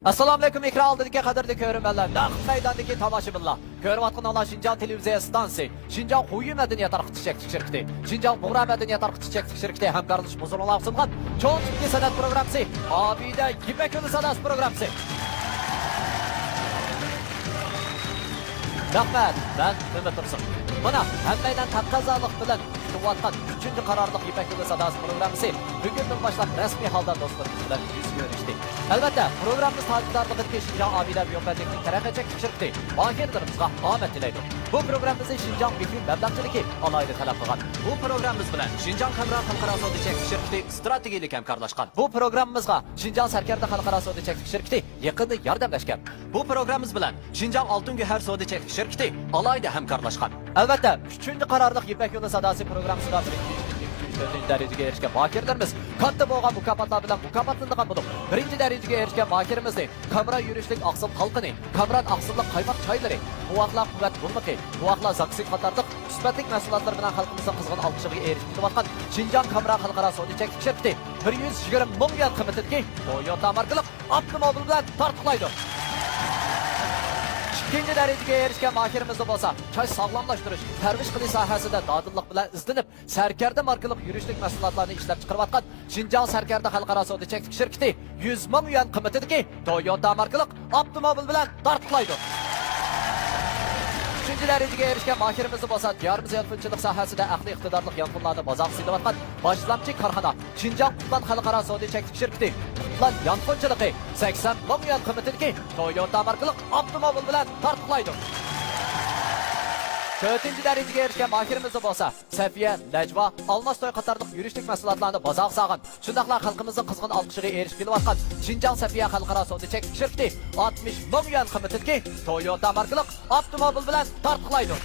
Assalomu alaykum, ekran oldidagi qadrli ko'ruvchilar. Naq maydondagi tomoshabinlar. Ko'rayotgan Shinjon televiziya stansiyasi, Shinjon Xuyi madaniyat tarqitish shirkati, Shinjon Bug'ra madaniyat tarqitish shirkati hamkorlik buzilib sungan cho'ng san'at programmasi, Obida Ipak yo'li san'at programmasi. Rahmat, ben Mehmet Tursun. Mana hammaydan taqozolik bilan kutayotgan 3-chi qarorliq Ipak yo'li san'at programmasi bugundan boshlab rasmiy holda do'stlarimiz bilan yuz ko'rishdi. Albatta, programmamiz tadbirkorligidagi Shinjon Obida Biopadlikning taraqqiyot shirkati mahirlarimizga omad tilaydi. Bu programmamizni Shinjon Buyuk mablag'chiligi alohida talab qilgan. Bu programmamiz bilan Shinjon Kamra xalqaro savdo shirkati strategik hamkorlashgan. Bu programmamizga Shinjon Sarkarda xalqaro savdo shirkati yaqinda yordamlashgan. Bu programmamiz bilan Shinjon Oltin Guhar savdo shirkati alohida hamkorlashgan. Albatta, 3-chi qarorliq Ipak yo'li sadosi programmasida darajaga erishgan mahirlarimiz katta bo'lgan mukofotlar bilan mukofotlangan bo'lib, 1-darajaga erishgan mahirimizni Kamra yurishlik aqsil xalqini, Kamran aqsillik qaymoq choylari, quvvatlar quvvat bo'lmaqi, quvvatlar zaksit qatorliq sifatli mahsulotlar bilan xalqimizning qizg'in olqishiga erishib kelayotgan Shinjon Kamra xalqaro savdo shirkati 120 ming yuan qiymatidagi Toyota markali avtomobil bilan tartiblaydi. 2-chi darajaga erishgan mahirimiz bo'lsa, choy sog'lomlashtirish, tarbish qilish sohasida dodillik bilan izlanib, Sarkarda markali yurishlik mahsulotlarini ishlab chiqarayotgan Shinjon Sarkarda xalqaro savdo shirkati 100 ming yuan qiymatidagi Toyota markali avtomobil bilan tartiblaydi. 3-chi darajaga erishgan mahirimiz bo'lsa, diyorimiz yonqinchilik sohasida aqliy iqtidorli yonqinlarni bozor silayotgan boshlamchi korxona Shinjon Qutlan xalqaro savdo shirkati Qutlan yonqinchiligi 80 ming yuan qiymatidagi Toyota markali avtomobil bilan tartiblaydi. 4-chi darajaga erishgan mahirimiz bo'lsa, Safiya, Najva, Almastoy qatorliq yurishlik mahsulotlarni bozor sog'in. Shundaqla xalqimizning qizg'in olqishiga erishib kelayotgan Shinjon Safiya xalqaro savdo shirkati 60 ming yuan qiymatidagi Toyota markali avtomobil bilan tartiblaydi.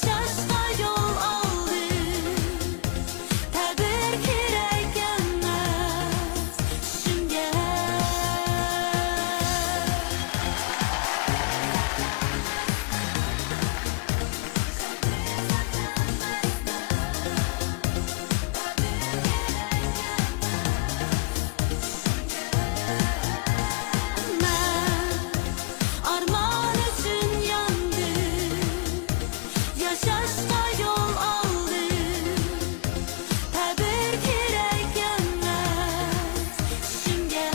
Yaşaşta yol aldı. Təbir kirək gəlməz şüngə. Mən arman üçün yandım. Yaşaşta yol aldım. Təbir kirək gəlməz şüngə.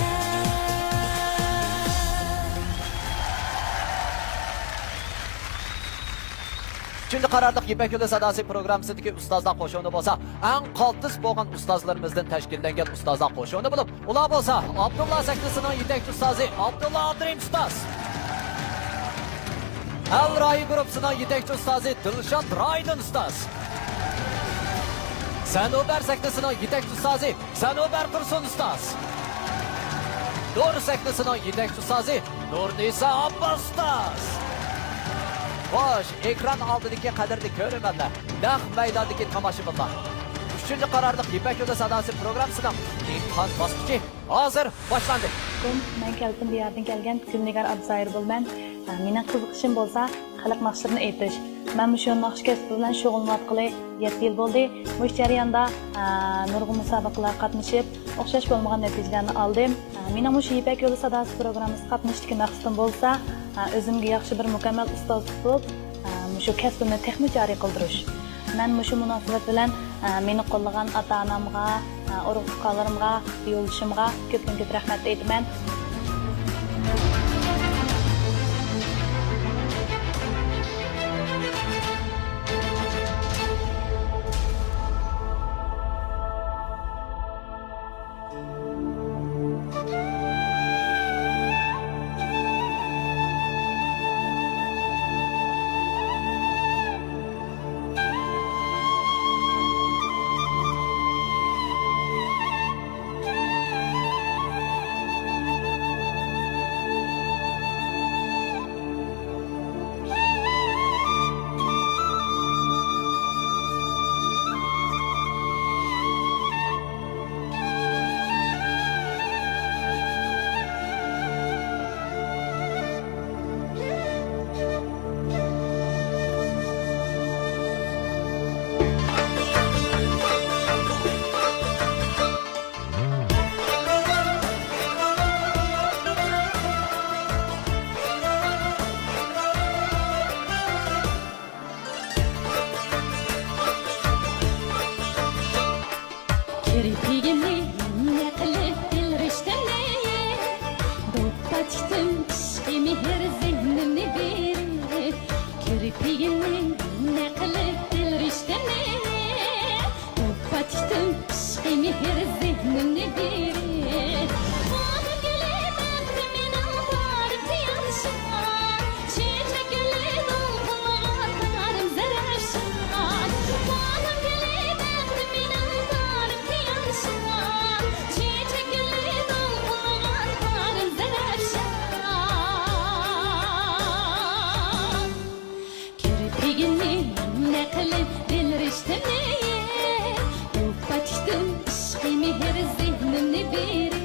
Üçüncü qararlıq İpək Yolu Sadası proqramısındakı ustazlar qoşunu bolsa, ən qaltis bolğan ustazlarımızdan təşkillənən ustazlar qoşunu bulub, ular bolsa Abdullah Səklisi'nin yetəkçi ustazı Abdullah Abdurrahim ustaz. El Rai Grupsu'nun yetəkçi ustazı Dilşat Raydın ustaz. Sanober Səklisi'nin yetəkçi ustazı Sanober Tursun ustaz. Nur Səklisi'nin yetəkçi ustazı Nurnisa Abbas ustaz. Xoş, ekran aldidagi qadrli ko'rmanlar, naq maydondagi tomoshabinlar. 3-chi qarorliq İpək Yolu Sadası programmasining imtihon bosqichi hozir boshlandi. Men keldim bu yerdan kelgan Gulnigar Abzayir bo'lman. Mening qiziqishim bo'lsa, xalq naqshlarini aytish. Men shu naqsh kasbi bilan shug'ullanayotgani 7 yil bo'ldi. Bu jarayonda nurg'un musobaqalar qatnashib, o'xshash bo'lmagan natijalarni oldim. Mening shu İpək Yolu Sadası programmasida qatnashdagi maqsadim bo'lsa, o'zimga yaxshi bir mukammal ustozlik bo'lib, shu kasbimni texnik joriy qildirish. Men shu munosabat bilan meni qo'llagan ota-onamga, urug'-uqalarimga, yo'ldoshimga ko'pdan-ko'p rahmat aytaman. Kirpigimni ne qilib dilrishtamni Do'ppatim ishqi mehr zehnimni berib Kirpigimni ne qilib dilrishtamni Do'ppatim ishqi mehr zehnimni berib Qo'lim kelib mening barim tiyanshan Chechakli do'qlarım zarafshan Qo'lim kelib mening barim tiyanshan Chechakli do'qlarım zarafshan Kirpigimni ne qilib dilrishtamni Do'ppatim ishqi mehr zehnimni berib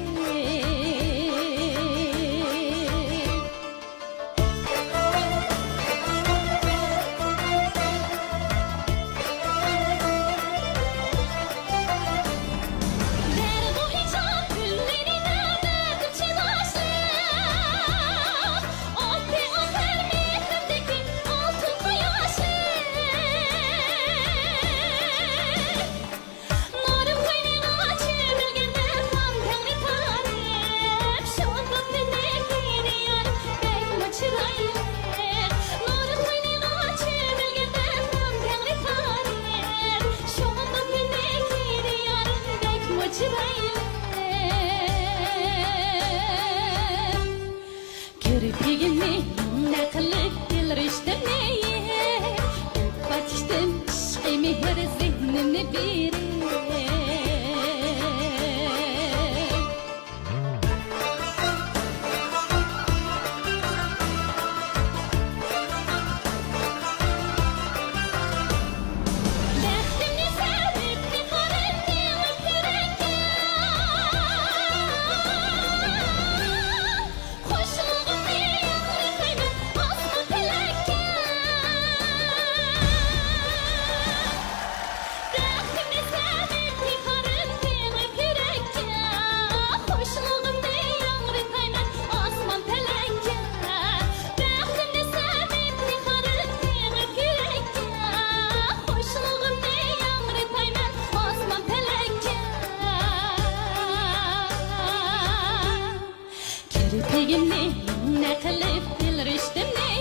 Kirpigimni ne qilib dilrishtamni Do'ppatim ishqi mehr zehnimni berib kirpigimni ne qilib dilrishtimni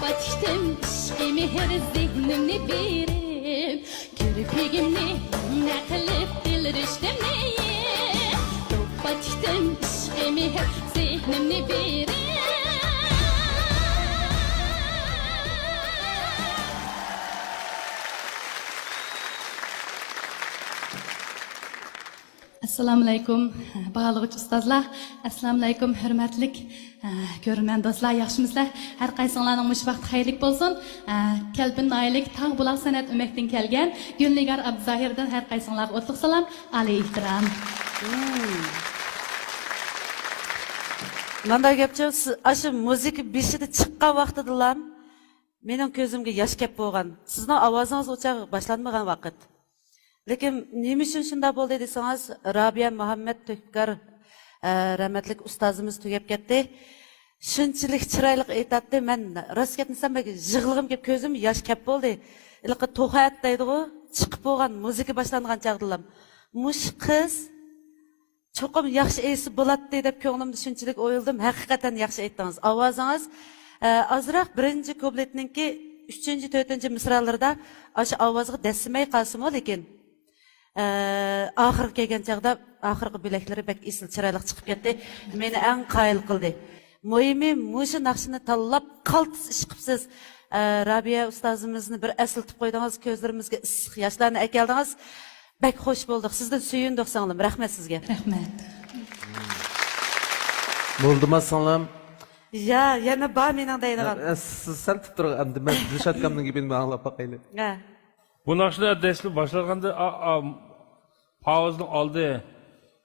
batishdim ishqi mehr zehnimni berib kirpigimni ne qilib dilrishtimni batishdim ishqi mehr zehnimni berib Assalamu alaykum, bağlıqçı ustazlar. Assalamu alaykum, hürmetlik görürmen dostlar, yaxşımızlar. Her qaysınlarning mush vaqt xayrlik bolsun. Kelbin aylik tağ bulaq sanat ömekden kelgen Gülnigar Abzahirdan her qaysınlarga o'tliq salam, aley ihtiram. Manda gapcha, aşı müzik beshida chiqqan vaqtidalam mening ko'zimga yosh kelib bo'lgan. Sizning ovozingiz o'chaq boshlanmagan vaqt. Lekin nima uchun shunday bo'ldi desangiz, Rabiya Muhammad Tökkar rahmatlik ustozimiz tugab ketdi. Shunchalik chiroyli aytadi, men rost ketmasam yig'lig'im kelib ko'zim yosh kelib bo'ldi. Ilqi to'xat deydi-ku, chiqib bo'lgan muzika boshlangan chaqdilam. Mush qiz cho'qim yaxshi aytsa bo'ladi deb ko'nglimda shunchalik o'yildim. Haqiqatan yaxshi aytdingiz. Ovozingiz azroq birinchi kupletninki 3-4 misralarda aşı ovozga dasmay qolsimi, lekin oxirgi kelgan chaqda oxirgi bileklari bak esil chiroyli chiqib ketdi. Meni eng qoyil qildi. Muhimi mushu naqshini tanlab qaltis ish qilibsiz. Rabiya ustozimizni bir asıltib qo'ydingiz, ko'zlarimizga issiq yoshlarni akeldingiz. Bak xo'sh bo'ldik. Sizdan suyundik singlim. Rahmat sizga. Rahmat. Bo'ldimi salam? Ya, yana ba mening deydigan. Siz sal tutib turing, endi men Dilshod akamning gapini anglab boqayli. Ha. Bu naqshni adresli başlarganda pauzning oldi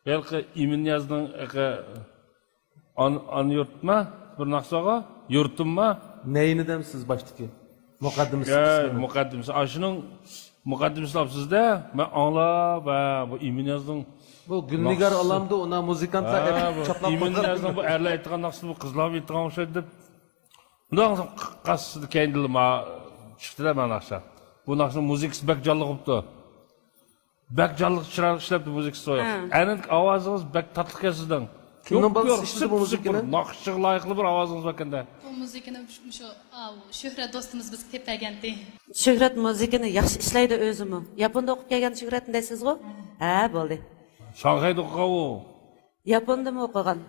belki imin yazning an yurtma bir naqsaga yurtimma Neyini demsiz baştaki? Muqaddimasi. Muqaddimasi. Ashuning muqaddimasi sizda men anglab va bu imin yazning Bu Gülnigar alamda ona muzikantlar chaplab imin yazning bu erlar aytgan naqsi bu qizlar aytgan o'xshaydi deb. Bundan qasdi kendilma chiqdi men naqsha. Bu naqshning muzikasi bak jonli qilibdi. Bak jonli chiroq ishlabdi muzikasi so'yib. Aynan ovozingiz bak tatliq sizdan. Kimning balasi ishdi bu muzikani? Naqshga loyiqli bir ovozingiz bor ekanda. Bu muzikani shu Shuhrat do'stimiz bizga tepagandi. Shuhrat muzikani yaxshi ishlaydi o'zimi. Yaponda o'qib kelgan Shuhratni deysiz-ku? Ha, bo'ldi. Shanghayda o'qigan u. Yaponda mı o'qigan?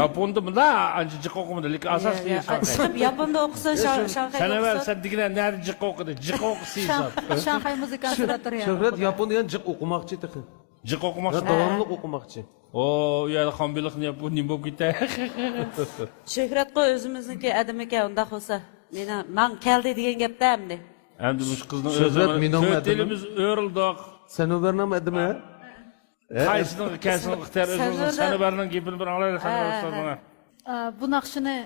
Yaponda mı da anca jiq o'qimadı, lekin asosli Shanghay. Chiqib Yaponda o'qisa Shanghayda. Sen evvel sen digine nerede jiq o'qidi? Jiq o'qisiysan. Shanghai muzika konservatoriyasi. Shuhrat Yaponiyadan jiq o'qimoqchi edi. Jiq o'qimoqchi. Davomli o'qimoqchi. O, u yerda xonbilikni yapon nima bo'lib ketadi? Shuhratga o'zimizniki adamika unda bo'lsa, men keldi degan gapda endi. Endi bu qizning Shuhrat mening o'zi adim. tilimiz o'rildiq. Sen o'bernam edimi? Qaysini kelsin ixtiyor o'zimiz seni barning gapini bir anglaysan. Bu naqshini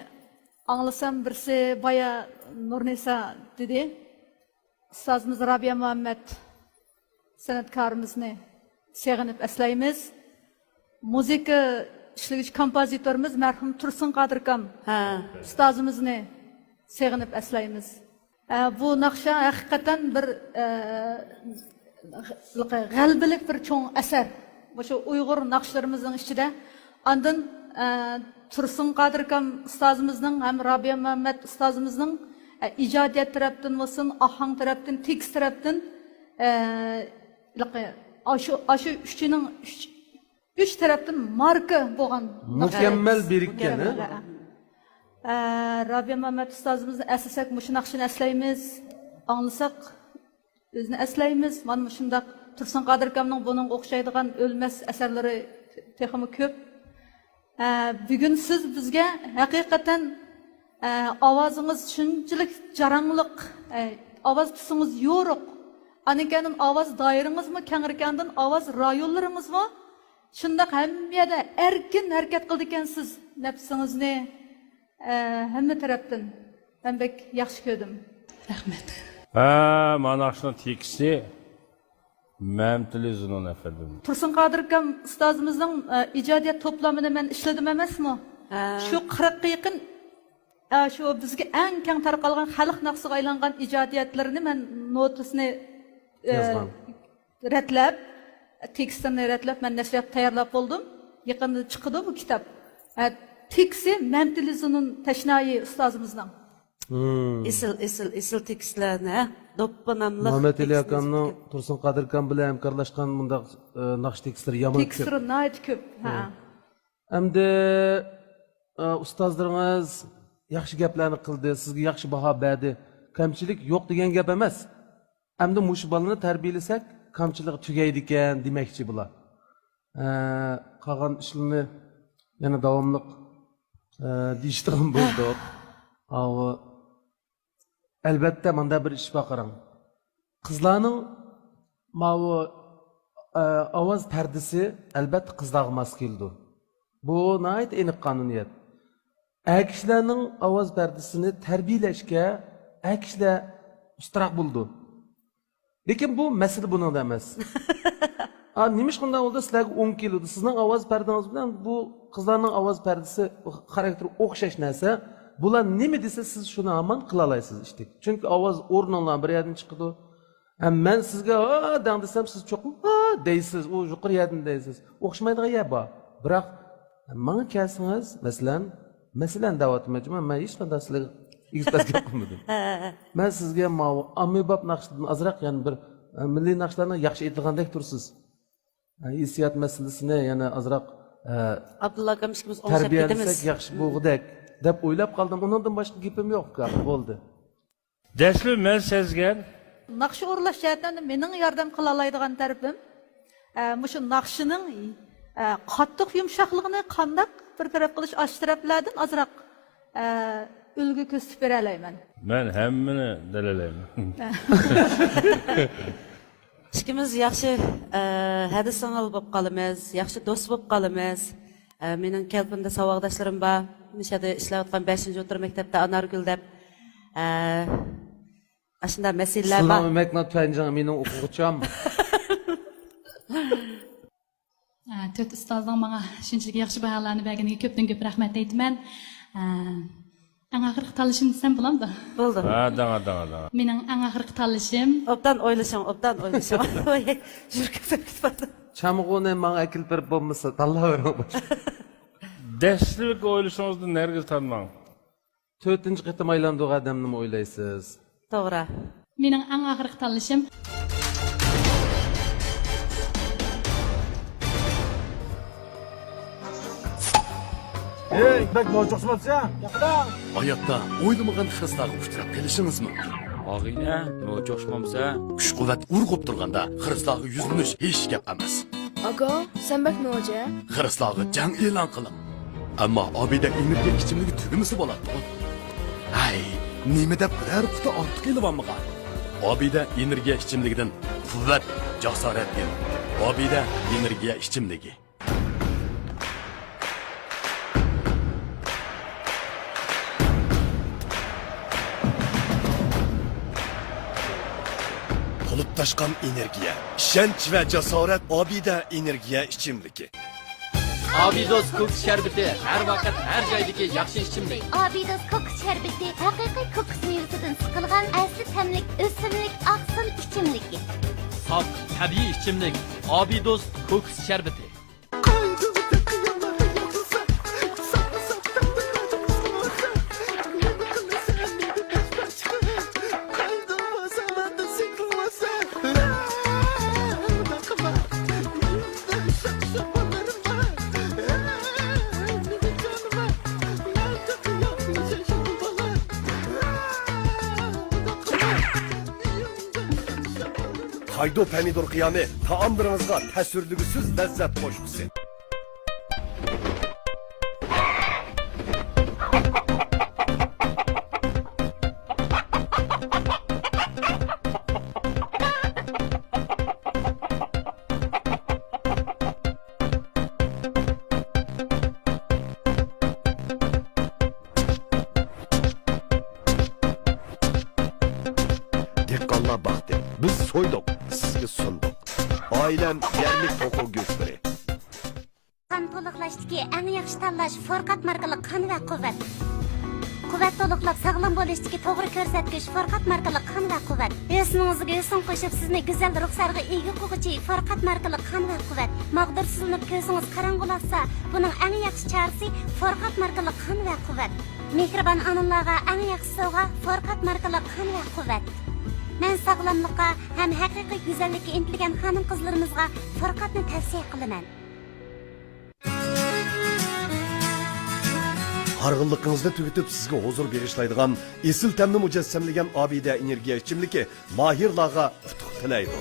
anglasam birsi baya Nurnisa dedi. Ustozimiz Rabiya Muhammad san'atkorimizni sevg'inib eslaymiz. Muzika ishlaguvchi kompozitorimiz marhum Tursun Qodirkam ustozimizni sevg'inib eslaymiz. Bu naqsha haqiqatan bir g'albilik bir cho'ng asar. Şu Uygur naqshlarımızın içinde andın Tursun Qodirkam ustozimizning hem Rabiya Muhammad ustozimizning ijodiyat tarafdan olsun, ahang tarafdan, tekst tarafdan şu üçünün üç tarafdan marka bo'lgan. Mükemmel birikken. Rabiya Muhammad ustozimizni eslasak, mush naqshini eslaymiz, anglasak o'zini eslaymiz. Mana shunday Tursun Qodirkamning bunun o'xshaydigan o'lmas asarlari texmi ko'p. Bugun siz bizga haqiqatan ovozingiz shunchalik jarangliq, ovoz tusingiz yo'q. Anikanın ovoz doiringizmi, kengrikandan ovoz rayonlaringizmi? Shundaq hammada erkin harakat qildi ekansiz nafsingizni hamma tarafdan. Men bek yaxshi ko'rdim. Rahmat. Mana shuni teksti Memtilizunun efendim. Tursun Qodirkam ustozimizning ijodiyat to'plamini men ishladim emasmi? Shu 40 yaqin shu bizga eng keng tarqalgan xalq naqsiga aylangan ijodiyatlarini men notasini ratlab, tekstini ratlab men nashriyat tayyorlab bo'ldim. Yaqinda chiqdi bu kitap. Teksi Məmtilizu'nun teşnayı ustazımızdan. Isil tekstlerine, doppanamlık. Muhammed Ali akamның Tursun Qadirkan bilan hamkorlashgan bundaq naqsh tekstlari yomon ko'p. Tekstleri nayet köp. Endi ustozlaringiz yaxshi gaplarni qildi, sizga yaxshi baho berdi. Kamchilik yo'q degan gap emas. Endi mushu bolani tarbiyalasak, kamchilik tugaydi ekan demoqchi bular. Qolgan ishlarni yana davomli deyishtirgan bo'ldik. Albatta manda bir ish bor qarang. Qizlarning mavu ovoz pardasi albatta qizlarga mos keldi. Bu nayt aniq qonuniyat. Kishilarning ovoz pardasini tarbiyalashga kishilar ustroq bo'ldi. Lekin bu masala buningda emas. Nima shunday bo'ldi? Sizlarga 10 keldi. Sizning ovoz pardangiz bilan bu qizlarning ovoz pardasi xarakteri o'xshash narsa. Bular nima desa siz shuni aman qila olasiz işte. Chunki ovoz o'rningdan bir yerdan chiqadi. Men sizga dang desam siz cho'qim deysiz, u yuqori yerdan deysiz. O'xshamaydigan yer bor. Biroq menga kelsangiz, masalan davatmayman, men hech qanday sizlarga ekspert qilmadim. Men sizga ammabop naqshdan azroq, ya'ni bir milliy naqshlarni yaxshi aytilgandek tursiz. Hissiyot masalasini yana azroq Abdulla akam ishimiz o'xshab ketamiz. Tarbiyalasak yaxshi bo'lg'idek deb o'ylab qoldim. Undan boshqa gapim yo'q, bo'ldi. Dəsli mən sezgən, Nakşı uğurlaş cihetten menin yardım kılalaydıgan tarafım, şu nakşının katlık yumuşaklığını kandak bir taraf kılış aç taraflardan azırak ülgü köstüp vereleyim. mən həmmini dələləyim. İkimiz yaxshi hadis anal bo'lib qolamiz, yaxshi do'st bo'lib qolamiz. Mening Kelpinda savodoshlarim bor. Nishada ishlayotgan 5-o'rta maktabda Anargul deb ashunda masalalar bor. Sizning maktab fanjang mening o'quvchim. To'rt ustozning menga shunchalik yaxshi baholarni berganiga ko'pdan ko'p rahmat aytaman. Eng oxirgi tanlashim desam bo'ladimi? Bo'ldi. Dana. Mening eng oxirgi tanlashim Obdan o'ylashing. Yurib ketdi. Chamg'uni menga akil berib bo'lmasa tanlayvering. Dəslik oylaşınızda nərgiz tanımam. 4-chi qitim aylandiq odamni nima o'ylaysiz? To'g'ri. mening eng oxirgi tanlashim Bak nojo'xshimayapsan. Hayatda o'ylamagan xislarga uchrab kelishingizmi? Og'ayna, nojo'xshmamsa, Kuch-quvvat urg'ib turganda xislarga yuzlanish hech gap emas. Aga, sen bak noja. Xislarga jang e'lon qiling. Ammo Obida energiya ichimligi tugimisi bo'ladi. Hay, nima deb biror quti ortiq elibammigan? Obida energiya ichimligidan quvvat, jasorat kel. Obida energiya ichimligi. Qolib tashqan energiya, ishonch va jasorat Obida energiya ichimligi. Abidos ko'k sharbati har vaqt har joydagi yaxshi ichimlik. Abidos kokus şerbeti haqiqiy kokus mevzusidan sıkılgan asli temlik, o'simlik, oqsil ichimligi. Saf, tabiiy ichimlik. Abidos ko'k sharbati. Haydo pomidor qiyami taomlaringizga ta'sirligisiz lazzat qo'shgisi. Dehqonlar baxti, biz so'ydik, sizga sundik. Oilam yerlik to'qol go'shtiri. Qon to'liqlashdagi eng yaxshi tanlash Forqat markali qon va quvvat. quvvat to'liqlab sog'lom bo'lishdagi to'g'ri ko'rsatkich Farqat markali qon va quvvat. Esingizga esin qo'shib sizni go'zal ruxsarga ega qiluvchi Farqat markali qon va quvvat. Mag'dursizlanib ko'zingiz qorong'ulatsa, buning eng yaxshi chorasi Farqat markali qon va quvvat. Mehribon onalarga eng yaxshi sovg'a Farqat markali qon va quvvat. Men sog'lomlikqa ham haqiqiy go'zallikka intilgan xonim-qizlarimizga Farqatni tavsiya qilaman. Harg'inligingizni tugatib sizga huzur berishlaydigan esil tamni mujassamlagan Abida energiya ichimligi mahirlarga utuq tilaydi.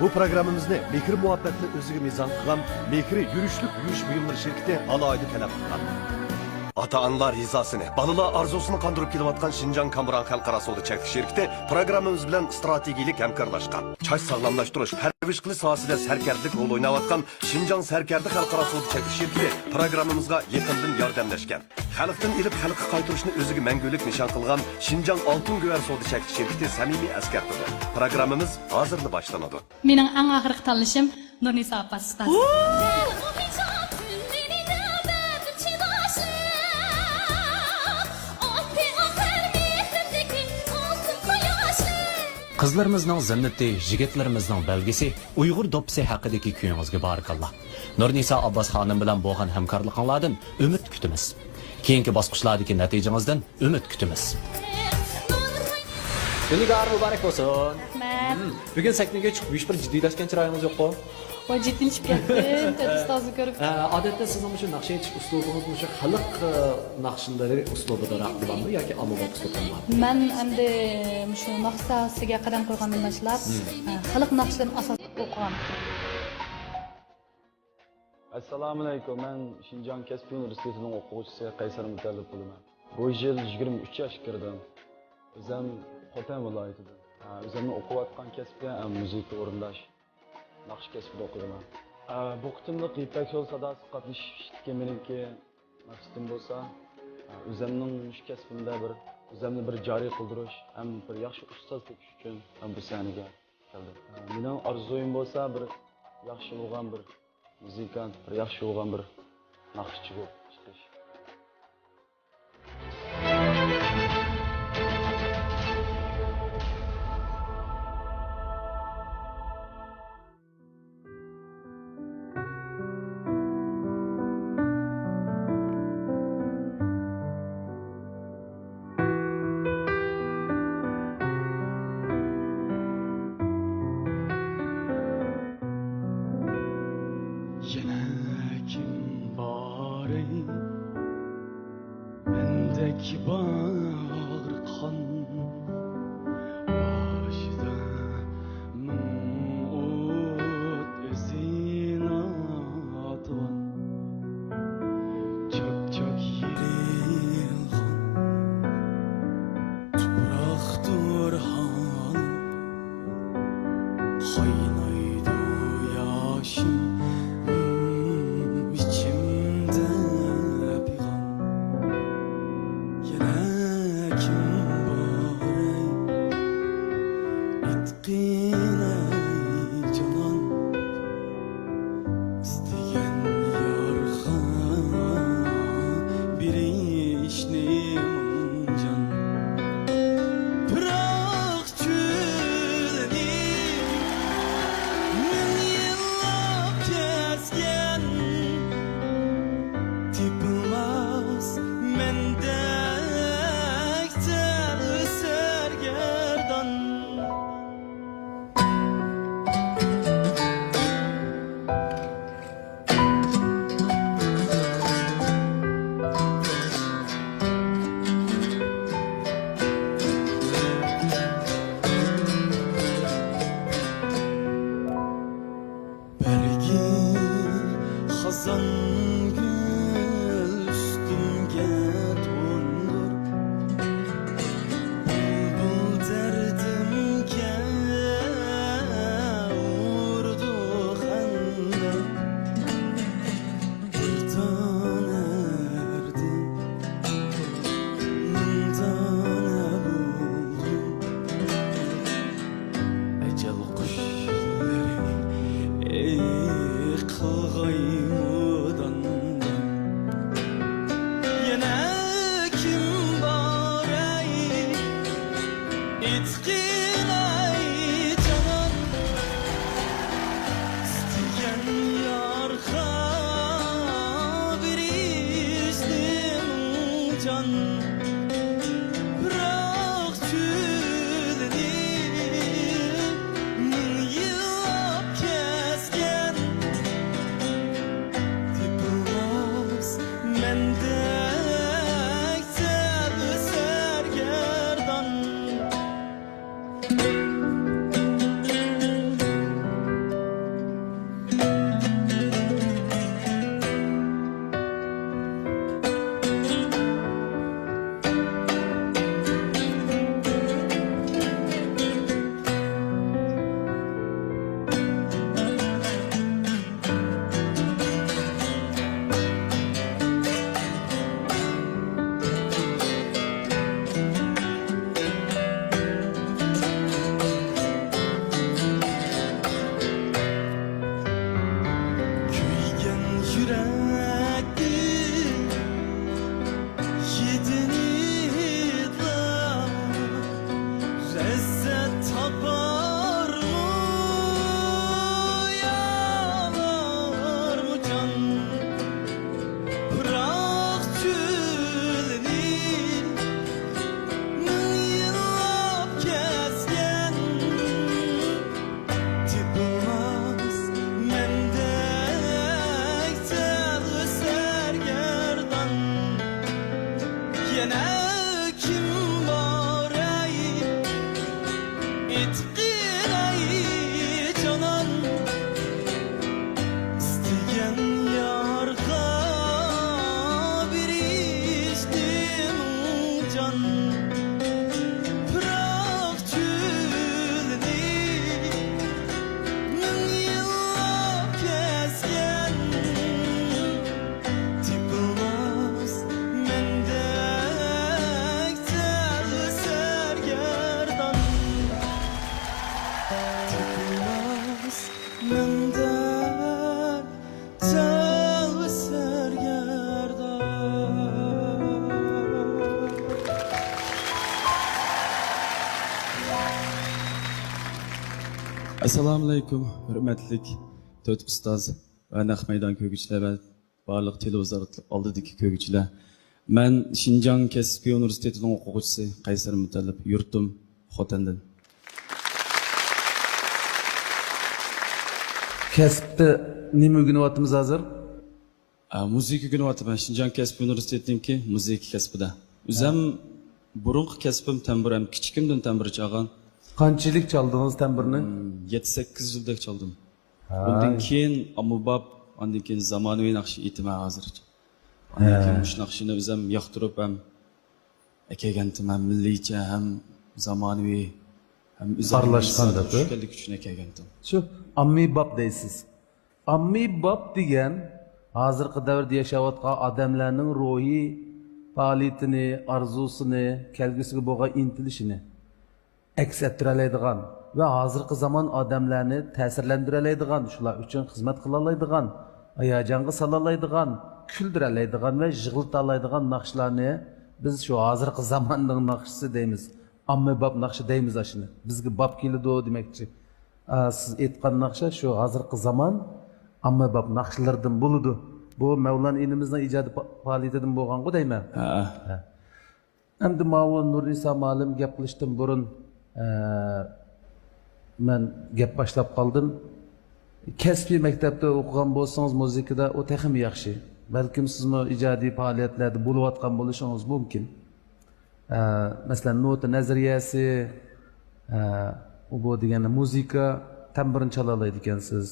Bu programmamizni mehr muhabbatni o'ziga mezon qilgan Mehri yurishlik yurish buyumlari shirkati alohida talab qilgan. Ata-analar rizasini, balalar arzusini qandırıp kelayotgan Şinjan Kamuran Xalqaro savdo cheklanish shirkati programmamiz bilan strategik hamkorlashgan. Chash sog'lomlashtirish, parvarish qilish sohasida sarkarlik rol o'ynayotgan Şinjan Sarkardi Xalqaro savdo cheklanish shirkati programmamizga yaqindan yordamlashgan. Xalqdan ilib xalqqa qaytarishni o'ziga mangulik nishon qilgan Şinjan Oltin Guvar savdo cheklanish shirkati samimiy askartdi. Programmamiz hozirda boshlanadi. Mening eng oxirgi tanlashim Nurnisa opa ustoz. Qizlarimizning zinnati, yigitlarimizning belgisi, Uyg'ur do'ppisi haqidagi kuyingizga barakalloh. Nurnisa Abbos xonim bilan bo'lgan hamkorligingizdan umid kutamiz. Keyingi bosqichlardagi natijangizdan umid kutamiz. Kunigar muborak bo'lsin. Rahmat. Bugun sahnaga chiqib, bir jiddiylashgan chiroyingiz yo'q-ku? Voy jiddiylik ketdim. Ustozni ko'rib. Odatda sizning shu naqsha aytish uslubingiz shu xalq naqshlari uslubida raqibami yoki ommabop uslubimi? Men endi shu naqshasiga qadam qo'ygandan boshlab xalq naqshlarini asos o'qigan. Assalomu alaykum. Men Şinjan Kasb universitetining o'quvchisi Qaysar Mutallib bo'laman. Bu yil 23 yoshga kirdim. O'zim Xotan viloyatidan. O'zimni o'qiyotgan kasbga musiqa o'rinlash naqsh kasbida o'qidim. Bu qitimliq Ipak yo'l sadosi qatnashishga meniki maqsadim bo'lsa, o'zimning shu kasbimda o'zimni bir joriy qildirish, ham bir yaxshi ustoz topish uchun ham bu sahnaga keldim. Mening orzuyim bo'lsa, bir yaxshi bo'lgan bir muzikant, bir yaxshi bo'lgan bir naqshchi bo'lib chiqish. Qilg'aymuda etqilay canan istegan yarqa birishdim can Bırak çölni min yillab kesgan Tipilmaz mendek tel sergerdan Tipilmaz mendek tel sergerdan Assalomu alaykum, hurmatli to'rt ustoz va naq maydon ko'rguvchilar va barliq televizor oldidagi ko'rguvchilar. Men Xinjiang Kasbiy universitetining o'quvchisi Qaysar Mutallib, yurtim Xotandan. Kasbda nima o'rganyapmiz hozir? Muzika o'rganyapman Xinjiang Kasbiy universitetiniki muzika kasbida. O'zim burungi kasbim tambur ham kichikimdan tambur chalgan. Qanchalik chaldingiz tamburni? 7-8 yildek çaldım. Ondan keyin amubab, ondan keyin zamonaviy naqshi aytaman hozircha. Ondan keyin shu naqshini o'zim yoqtirib ham akagantim, ham milliycha, ham zamonaviy, ham Aralashgan deb. tushganlik uchun akagantim. Shu ommabop deysiz. Ommabop degan hozirgi davrda yashayotgan odamlarning ruhiy faoliyatini, orzusini, kelgusiga bo'lgan intilishini aks ettiroladigan va hozirgi zamon odamlarni ta'sirlantiroladigan, shular uchun xizmat qila oladigan, hayajonga sola oladigan, kuldira oladigan va yig'ilta oladigan naqshlarni biz shu hozirgi zamonning naqshisi deymiz. Ommabop naqshi deymiz shuni. Bizga bob keladi demoqchi. Siz aytgan naqsha shu hozirgi zamon ommabop naqshlardan bo'ladi. Bu Mavlon inimizning ijodiy faoliyatidan bo'lgan-ku deyman. Endi Mavlon Nurisa ma'lum gap qilishdan burun men gap boshlab qoldim. Kasbiy maktabda o'qigan bo'lsangiz muzikada o texim yaxshi. Balkim sizmi ijodiy faoliyatlarda bo'layotgan bo'lishingiz mumkin. Masalan, nota nazariyasi, bu degani muzika tamburini chala oladi ekansiz.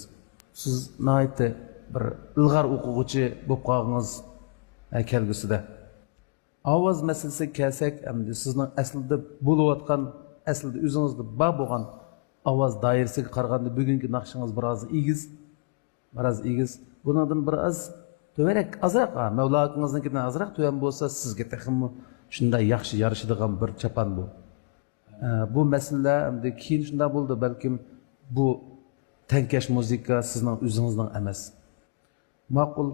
Siz nihoyatda bir ilg'or o'quvchi bo'lib qolgansiz kelgusida. Ovoz masalasiga kelsak, endi sizning aslida bo'layotgan aslida o'zingizda bor bo'lgan ovoz doirasiga qaraganda bugungi naqshingiz biroz egiz. Bundan biroz to'varak azroq, Mavloningiznikidan azroq to'van bo'lsa, sizga texmi shunday yaxshi yarashadigan bir chapan bu. Bu masala endi keyin shunday bo'ldi, balkim bu tankash muzika sizning o'zingizning emas. Ma'qul,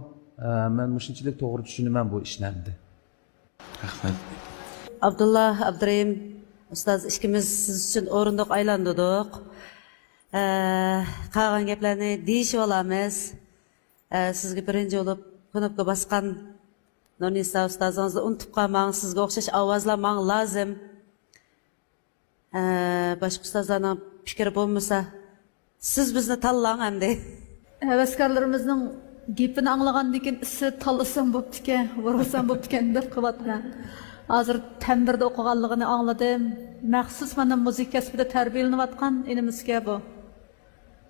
men shunchalik to'g'ri tushunaman bu ishlarni. Rahmat. Abdullah, Abdurrahim, ustoz ikkimiz siz uchun o'rindiq aylandirdik. Qolgan gaplarni deyishib olamiz. Sizga birinchi bo'lib knopka bosgan Nurisa ustozingizni unutib qolmang, sizga o'xshash ovozlar menga lozim. Boshqa ustozlarning fikri bo'lmasa, siz bizni tanlang endi. Havaskorlarimizning gapini anglagandan keyin isi tanlasam bo'pti ekan, vurulsam bo'pti ekan deb qilyapman. Hozir tambirda o'qiganligini angladim. Maxsus mana muzika kasbida tarbiyalanayotgan inimizga bu.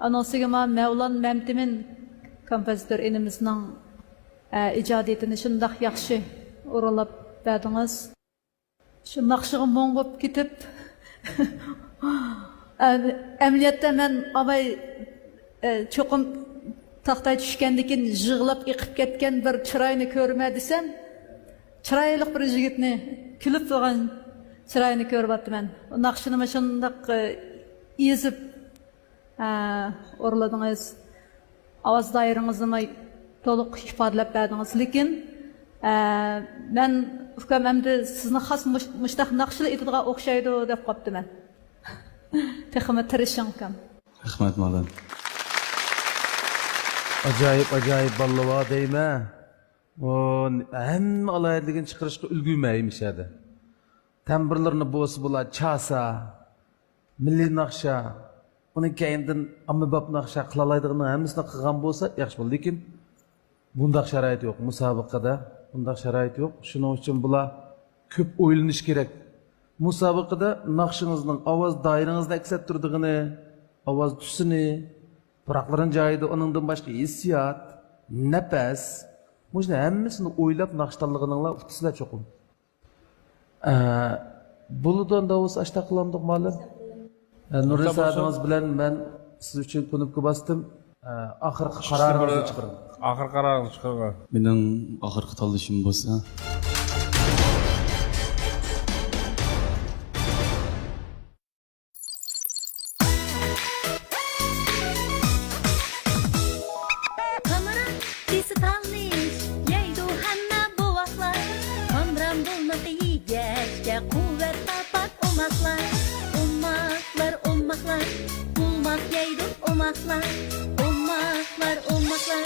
Anonsiga Mavlon Mamtimin kompozitor inimizning ijodiyatini shundoq yaxshi o'ralab berdingiz. Shu naqshiga mo'ng bo'lib ketib amaliyotda men abay cho'qim taxtay tushgandan keyin yig'lab yiqib ketgan bir chiroyni ko'rma desam, chiroyli bir yigitni kulib turgan chiroyni ko'ryapman. Naqshini mana shundoq ezib o'rladingiz. Ovoz doirangizni to'liq ifodalab berdingiz. Lekin men ukam endi sizni xos mushtaq naqshlar aytadigan o'xshaydi deb qopdiman. Texmi tirishing ukam. Rahmat Mavlon. Ajoyib ballava deyma. O hamma alayligini chiqarishga ulgurmaymiz edi. Tamburlarni bo'lsa bular chasa, milliy naqsha, uning keyindan ommabop naqsha qila oladigan hammasini qilgan bo'lsa yaxshi bo'ladi. Lekin bundaq sharoit yo'q. Musobaqada bundaq sharoit yo'q. Shuning uchun bular ko'p o'ylanish kerak. musobaqada naqshinizning ovoz doirangizni aks ettirdigini, ovoz tusini, puraqların joyida onundan boshqa hissiyot, nafas, buni hammasini o'ylab naqsh tanlaganinglar utisizlar cho'qim. Buludan davus ashta qilamdiq ma'lum. Nuriy Saadingiz bilan men siz uchun kunubga bosdim. Oxirgi qaroringizni chiqaring. Oxirgi qaroringizni chiqaring. Mening oxirgi tanlashim bo'lsa, Kameran bizi tanış, yeydu hamma bu vaklar. Kamran bulmakı yiyecekte kuvvet tapat olmaklar. Olmaklar, bulmak yeydu olmaklar. Olmaklar,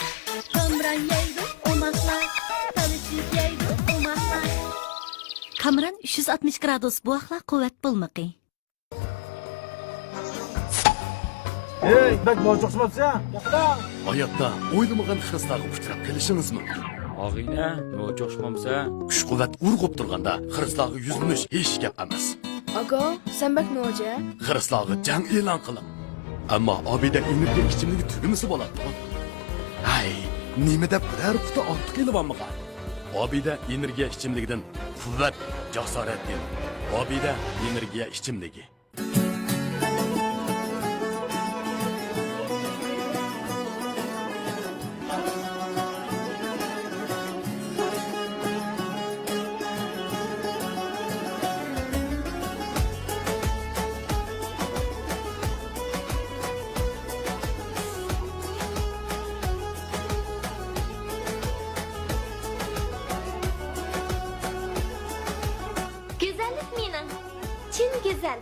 kamran yeydu olmaklar. Tanışıp yeydu olmaklar. Kamran 360 gradus bu vaklar kuvvet bulmakı. Ey, bak boğucuqsın Hayatda oylamagan xiristlarga uchrab kelishingizmi? Og'ina, no'cho'shmamsa, Kuch-quvvat urg'ib turganda xiristlarga yuzlanish hech gap emas. Aga, sen bak ne olacak? Xiristlarga jang e'lon qiling. Ammo Obida energiya ichimligi tugmasi bo'ladi. Hay, nima deb biror quti ortiq kelibammiqa? Obida energiya ichimligidan quvvat, jasorat kel. Obida energiya ichimligi. Güzellik minin. Çin güzel.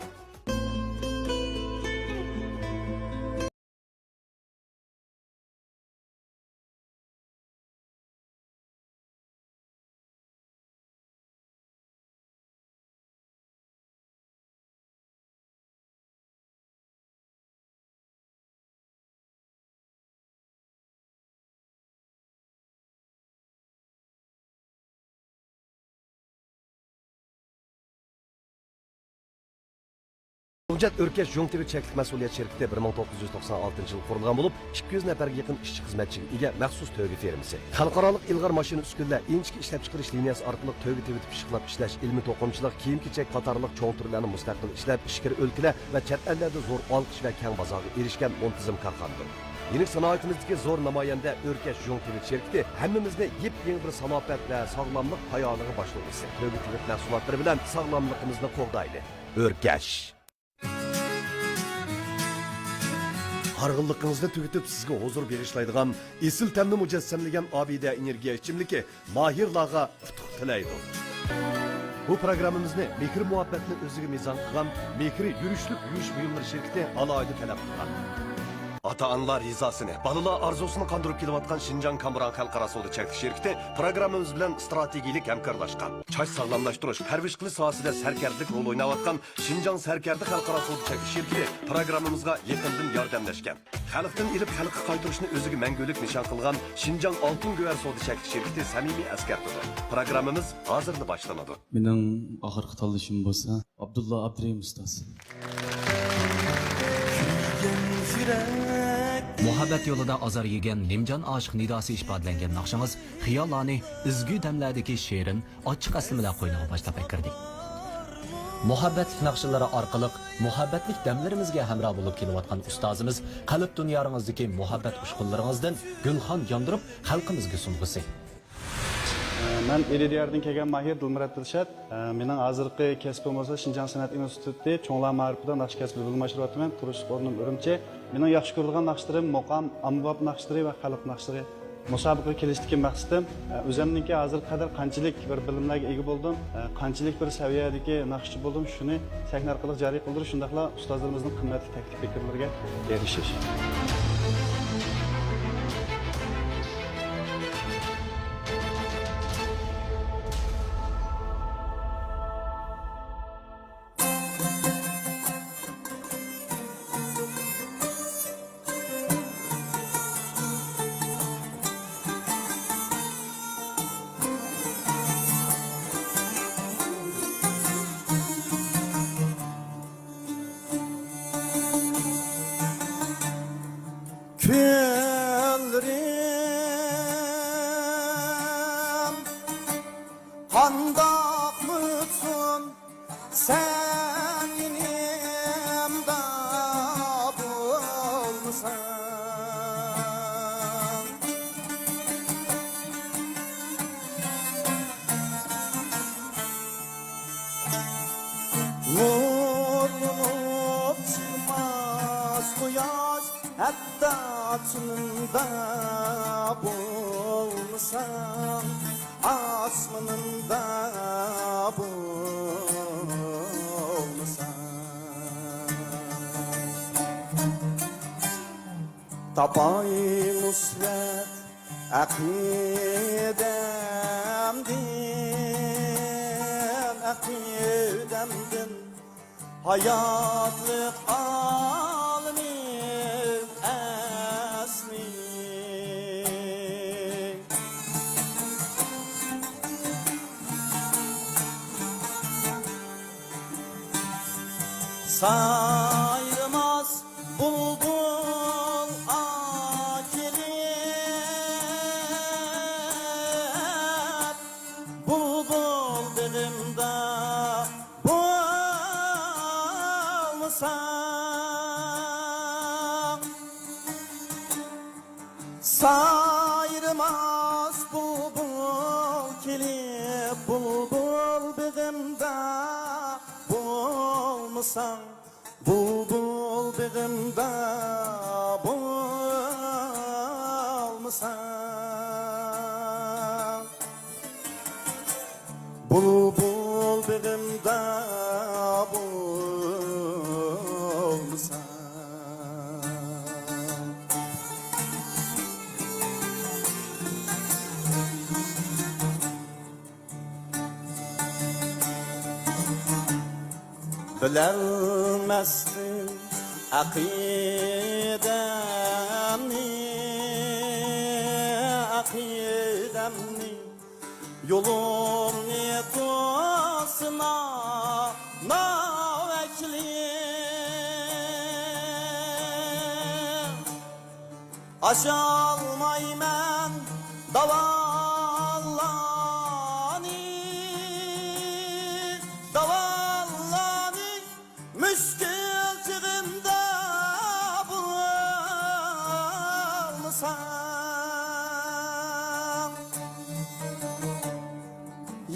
Hujjat Örkeş Jo'ngtv cheklik mas'uliyat şirkati 1996 yil qurilgan bo'lib, 200 nafarga yaqin ishchi xizmatchiga ega maxsus to'yga firmasi. Xalqaroliq ilg'or mashina uskunlar, inchki ishlab chiqarish liniyasi orqali to'yga tevitib pishiqlab ishlash, ilmiy to'qimachilik, kiyim-kechak qatorliq cho'ng turlarni mustaqil ishlab, ichkari o'lkalar va chet ellarda zo'r olqish va keng bozorga erishgan muntazam korxonadir. Yeni sanoatimizdagi zo'r namoyanda Örkeş Jo'ngtv şirkati hammamizni yep-yangi bir salofat va sog'lomlik hayoliga boshlaydi. To'yga tevit mahsulotlari bilan sog'lomligimizni qo'llaydi. Örkeş Hargınlığınızda tüketip sizge huzur berişlaydigan, esil temni mücessemleyen Obida energiya içimliki mahirlarga utuq tilaydi. Bu programımızda mekri muhabbetini özüge mizan kılan, mekri yürüşlük yürüyüş buyumları şirketi alaydı talep kılan. Ata-analar rizasını, balalar arzusunu kandırıp kelivatkan Şinjan Kamuran Xalqaro Savdo cheklik şirketi programımız bilan strategiyalik hamkorlashgan. Chash sog'lomlashtirish, parvarish qilish sohasida sarkarlik rol o'ynayotgan Şinjan Sarkardi Xalqaro Savdo cheklik şirketi programımızga yaqindan yordamlashgan. Xalqdan ilib xalqqa qaytarishni o'ziga mangulik nishon qilgan Şinjan Oltin Go'var Savdo cheklik şirketi samimiy askartadi. Programımız hozirda boshlanadi. mening oxirgi tanlashim bo'lsa, Abdulla Abdurahim ustoz. Muhabbet yolida azar yegan Nimjon oshiq nidosi ifodalangan naqshingiz xiyollarni izgu damlardagi she'rin ochiq asli bilan qo'yniga boshlab kirdik. Muhabbatlik naqshlari orqali muhabbatlik damlarimizga hamroh bo'lib kelayotgan ustozimiz qalb dunyoringizdagi muhabbat ushqunlaringizdan gulxon yondirib xalqimizga sung'usi. Men Eridiyardan kelgan Mahir Dilmurat Dilshad. Mening hozirgi kasbim bo'lsa Şinjan san'at instituti cho'nglar ma'rifida naqsh kasbi bo'limi ishlayapman. Turishlik o'rnim Urumchi. Mening yaxshi ko'rgan naqshlarim muqam, ommabop naqshlari va xalq naqshlari. Musobaqaga kelishdagi maqsadim o'zimniki hozir qadar qanchalik bir bilimlarga ega bo'ldim, qanchalik bir saviyadagi naqshchi bo'ldim, shuni sahna orqali joriy qildirish, shundaqla ustozlarimizning qimmatli taklif fikrlariga erishish. quyosh hatta tunimda bo'lmasam osmonimda bo'lmasam topay nusrat aqidamdin hayotlik olimim asli sayrımaz bulbul akilip bulbul dilimde bulmasam sayrımaz bulbul kelip bulbul dilimde bulmasam bulbul dilimde bulmasam bulbul dilimde bulmasam bilemezsin akidemni yolumni tosuna navekli aşalmayman davallani müşkil çığımda bulmasam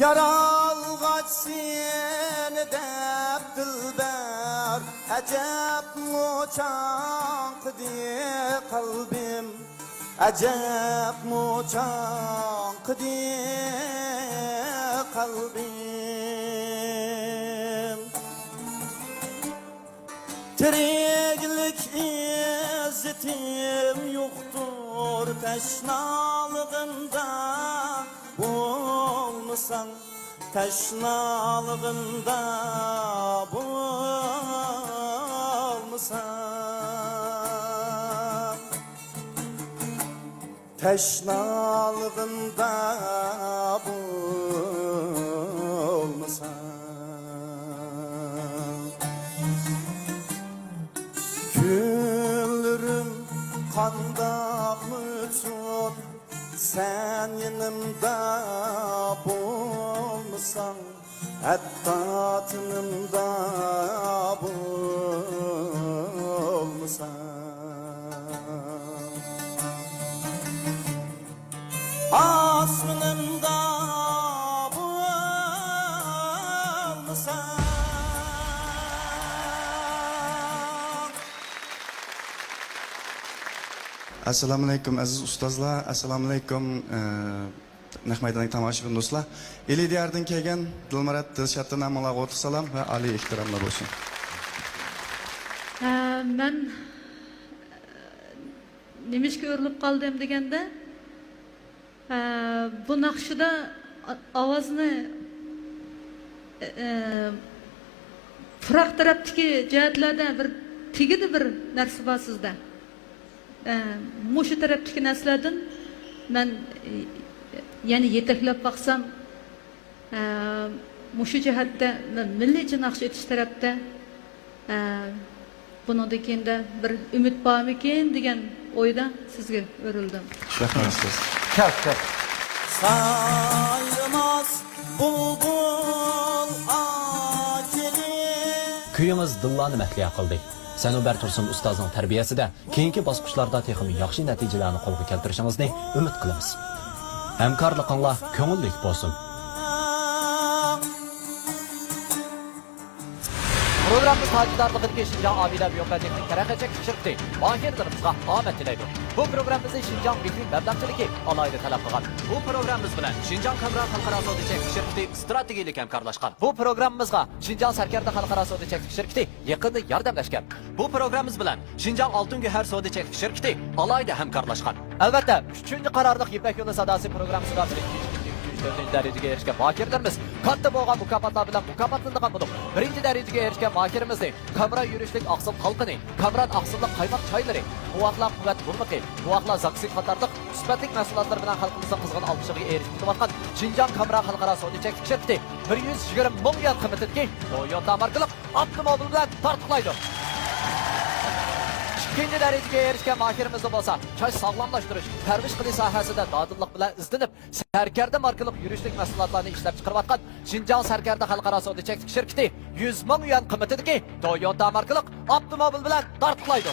yaralgaç seni dep dilber acep muçankdi kalbim acep muçankdi kalbim tiriklik izzetim yoktur teşnalığında bulmasan teşnalığında bulmasan teşnalığında bulmasan günlerim kandak mütun sen yanımda bulmasan hatta tınımda bulmasan asmınımda bulmasan Assalomu alaykum aziz ustozlar, assalomu alaykum naq maydondagi tomoshabin do'stlar. Eli diyardan kelgan Dilmurat Dilshoddan amalaga o'tib salom va oliy ehtiromlar bo'lsin. Men nimishga o'rilib qoldim deganda bu naqshida ovozni firoq tarafdagi jihatlardan bir tegidi bir narsa bor sizda. Mushu tarafdagi narsalardan men yana yetaklab baqsam mushu jihatda milliy naqsh etish tarafda bundan keyinda bir umid bormikin degan o'yda sizga o'rildim. Rahmat ustoz. Sayrımaz bulbul akili Kuyimiz dillarni mahliyo qildik. Sanobar Tursun ustozning tarbiyasida keyingi bosqichlarda texnik yaxshi natijalarni qo'lga keltirishingizni umid qilamiz. Hamkorliginglar ko'ngillik bo'lsin. Program programımız tacidarlıqidagi Şinjan Abida Biyopatexnik Taraqqiyotchilik shirkati mahirlarimizga omad tilaydi. Bu programımızı Şinjan Vikrim mablag'chiligi alayda talab qilgan. Bu programımız bilan Şinjan Kamra xalqaro savdo-cheklik shirkati strategiyalik hamkorlashgan. Bu programımızga Şinjan Sarkarda xalqaro savdo-cheklik shirkati yaqinda yordamlashgan. Bu programımız bilan Şinjan Altın Güher savdo-cheklik shirkati alayda hamkorlashgan. Albatta, 3-chi qarorliq Ipak yo'li sadosi programmasida 4. darajaga erishgan mahirlarimiz katta bo'lgan mukofotlar bilan mukofotlangan bo'lib, 1. darajaga erishgan mahirimizni Kamra yurishlik aqsil xalqini, Kamran aqsillik qaymoq choylari, quvvatlar quvvat bulmiqi, quvvatlar zaksit qatorliq sifatli mahsulotlar bilan xalqimizning qizg'in olqishiga erishib kelayotgan Şinjan Kamra xalqaro savdo-cheklik shirkati 120 ming yuan qiymatidagi Toyota markali avtomobil bilan tartiblaydi. 2. darajaga erishgan mahirimiz bo'lsa, choy sog'lomlashtirish, tarbish qilish sohasida dodillik bilan izlanib, Sarkarda markali yurishlik mahsulotlarini ishlab chiqarayotgan Şinjan Sarkarda xalqaro savdo-cheklik shirkati 100 ming yuan qiymatidagi Toyota markali avtomobil bilan tartiblaydi.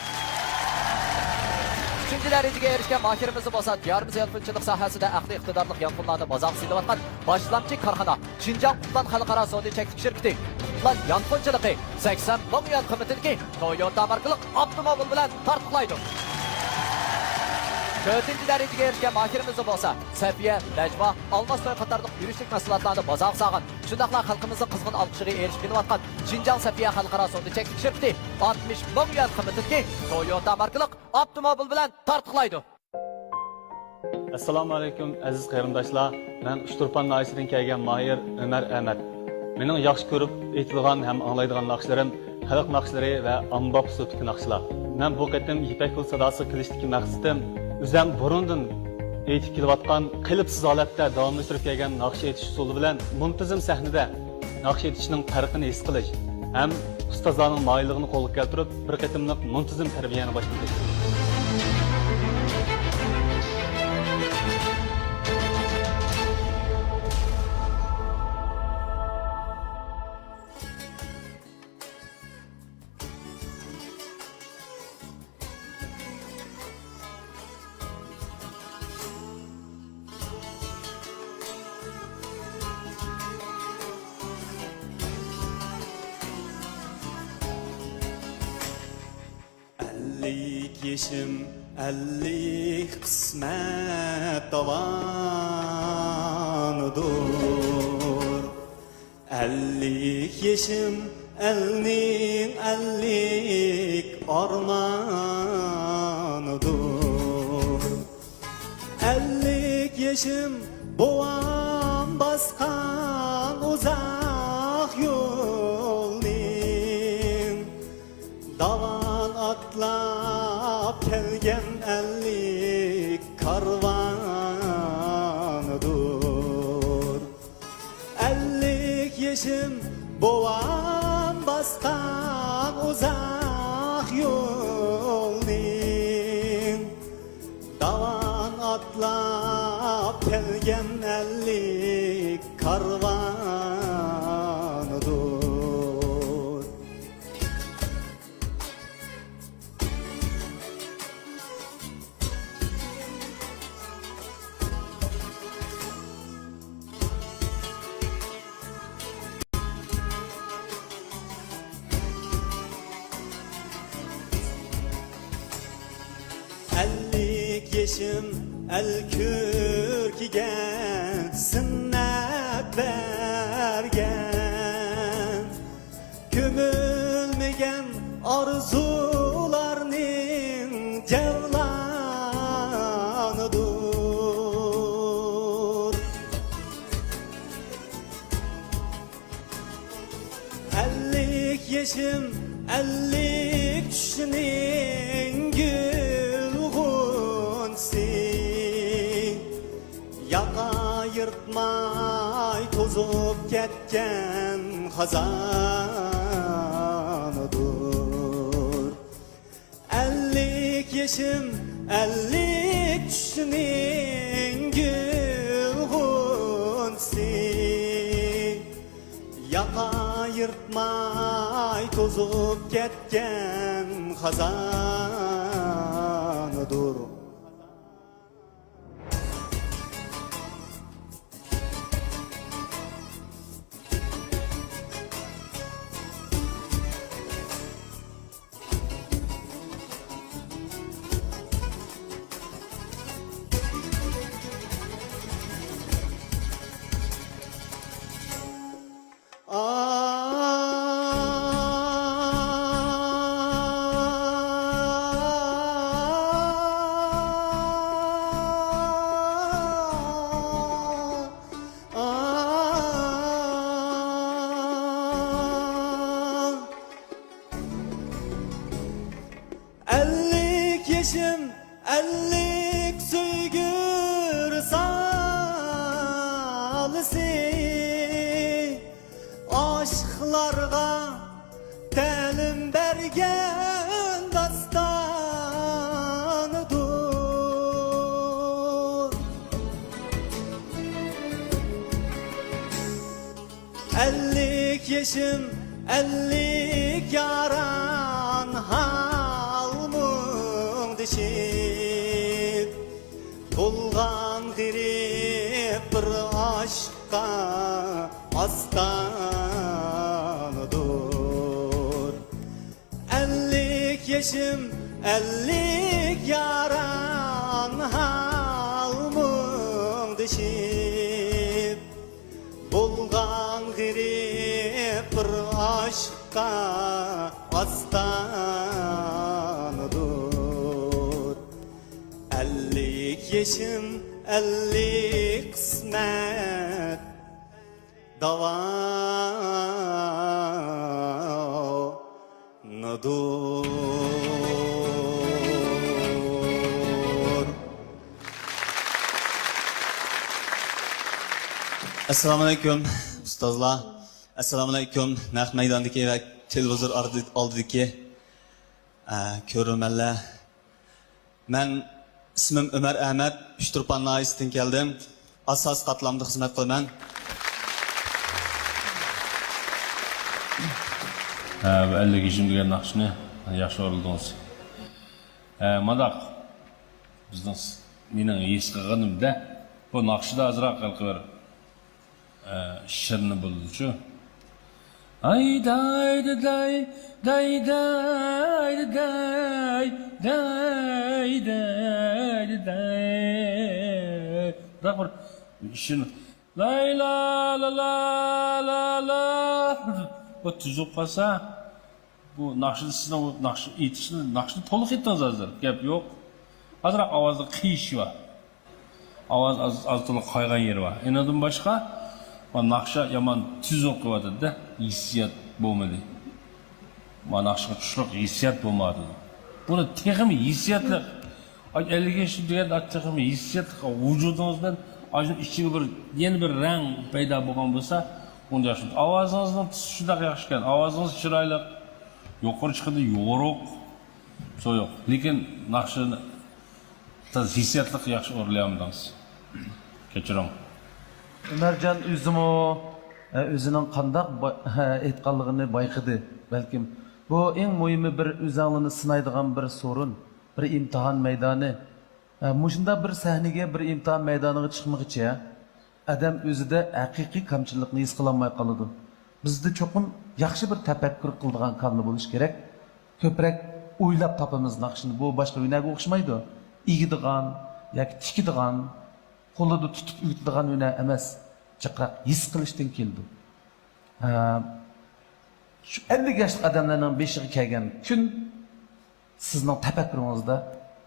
3. darajaga erishgan mahirimiz bo'lsa, diyorimiz yonqinchilik sohasida aqliy iqtidorli yonqinlarni bozor silayotgan boshlamchi korxona Şinjan Qutlan xalqaro savdo-cheklik shirkati Qutlan yonqinchiligi 80 ming yuan qiymatidagi Toyota markali avtomobil bilan tartiblaydi. 4. darajaga erishgan mahirimiz bo'lsa, Safiya, Najva, Olmastoy qatorliq yurishlik mahsulotlarni bozor sog'in, shundaqla xalqimizning qizg'in olqishiga erishib kelayotgan Şinjan Safiya xalqaro savdo-cheklik shirkati 60 ming yuan qiymatidagi Toyota markali avtomobil bilan tartiblaydi. Assalomu alaykum aziz qarindoshlar. Men Uchturpan noyisidan kelgan Mahir Ömer Ahmad. Mening yaxshi ko'rib aytilgan ham anglaydigan naqshlarim xalq naqshlari va ommabop uslubdagi naqshlar. Men bu qatim Ipak yo'li sadosi qilishdagi maqsadim o'zim burundan aytib kelayotgan qilibsiz holatda davomlashtirib kelgan naqsh aytish usuli bilan muntazam sahnada naqsh aytishning farqini his qilish ham ustozlarning moyilligini qo'lga keltirib bir qatimliq muntazam tarbiyani boshladik. Yeşim 50 kısmet tavanıdır. 50 yeşim elnin 50 armanıdır. 50 yeşim boğan baskan uzak yolun davan atlap kelgen 50 karvanıdır. 50 yeşim boğan baskan uzak yolun davan atlap kelgen 50 karvanıdır. Yeşim el kürkigen sünnet bergen Gömülmegen arzularının cevlanıdır. 50 yeşim 50 kişinin Yaka yırtmay tozup ketken hazanıdır. 50 yeşim 50 kişinin gülgünsi Yaka yırtmay tozup ketken hazanıdır. Ellik yaşım, ellik söygür salısı, aşklarga telim bergen dastanıdır. Ellik yaşım, ellik yaran halmın dişi, bulgan girip bir aşka astanıdır. Ellik yaşım, ellik yaran halmın dişi, bulgan girip bir aşka astanıdır. Ellik yaşım, ellik kısmet davanıdır. Assalomu alaykum ustozlar. Assalomu alaykum naq maydondagi va televizor oldidagi ko'rurmanlar. Men ismim Ömer Ahmet, Uchturpan noyisidan keldim. Asos qatlamda xizmat qilaman. Bu 50 kişim degan naqshni yaxshi o'rildingiz. Madaq bizning mening his qilganimda bu naqshda azroq qilib şirini buldu. Ay day day day day day day day day. Bırak bir şirini. Lay la la la la la. Bu tüzüp kalsa bu nakşı sizden o nakşı itişini nakşını toluk ettiniz hazır. Gap yok. Azırak avazda kıyışı var. Avaz az toluk kaygan yeri var. Enadan başka nakşa yaman tüz okuyordu da hissiyat bulmadı. Nakşa kuşluk hissiyat bulmadı. Bunu tekimi hissiyatla 50 yaşında diye tekimi hissiyatla vücudunuzdan acın içine bir yeni bir renk payda bulgan olsa onu yaşayın. Avazınızdan şudak yaşken, avazınız çırayla yukarı çıkıdı, yoruk, soyuk. Lekin nakşını hissiyatlık yaxşı o'rlayamdingiz. Kechiring. Ömercan o'zining qandaq aytganligini bayqidi balkim. Bu eng muhimi bir o'zingni sinaydigan bir sorun, bir imtihon maydoni. Mushunda bir sahnaga, bir imtihon maydoniga chiqmoqchi, adam o'zida haqiqiy kamchilikni his qilolmay qoladi. Bizda cho'qim yaxshi bir tafakkur qiladigan qalbi bo'lish kerak. Ko'proq o'ylab topamiz naqshni. Bu boshqa o'ynaga o'xshamaydi. Igidigan yoki tikidigan, qo'lida tutib uyutadigan o'yna emas. Chiqraq his qilishdan keldi. Shu 50 yoshli odamlarning beshiga kelgan kun sizning tafakkuringizda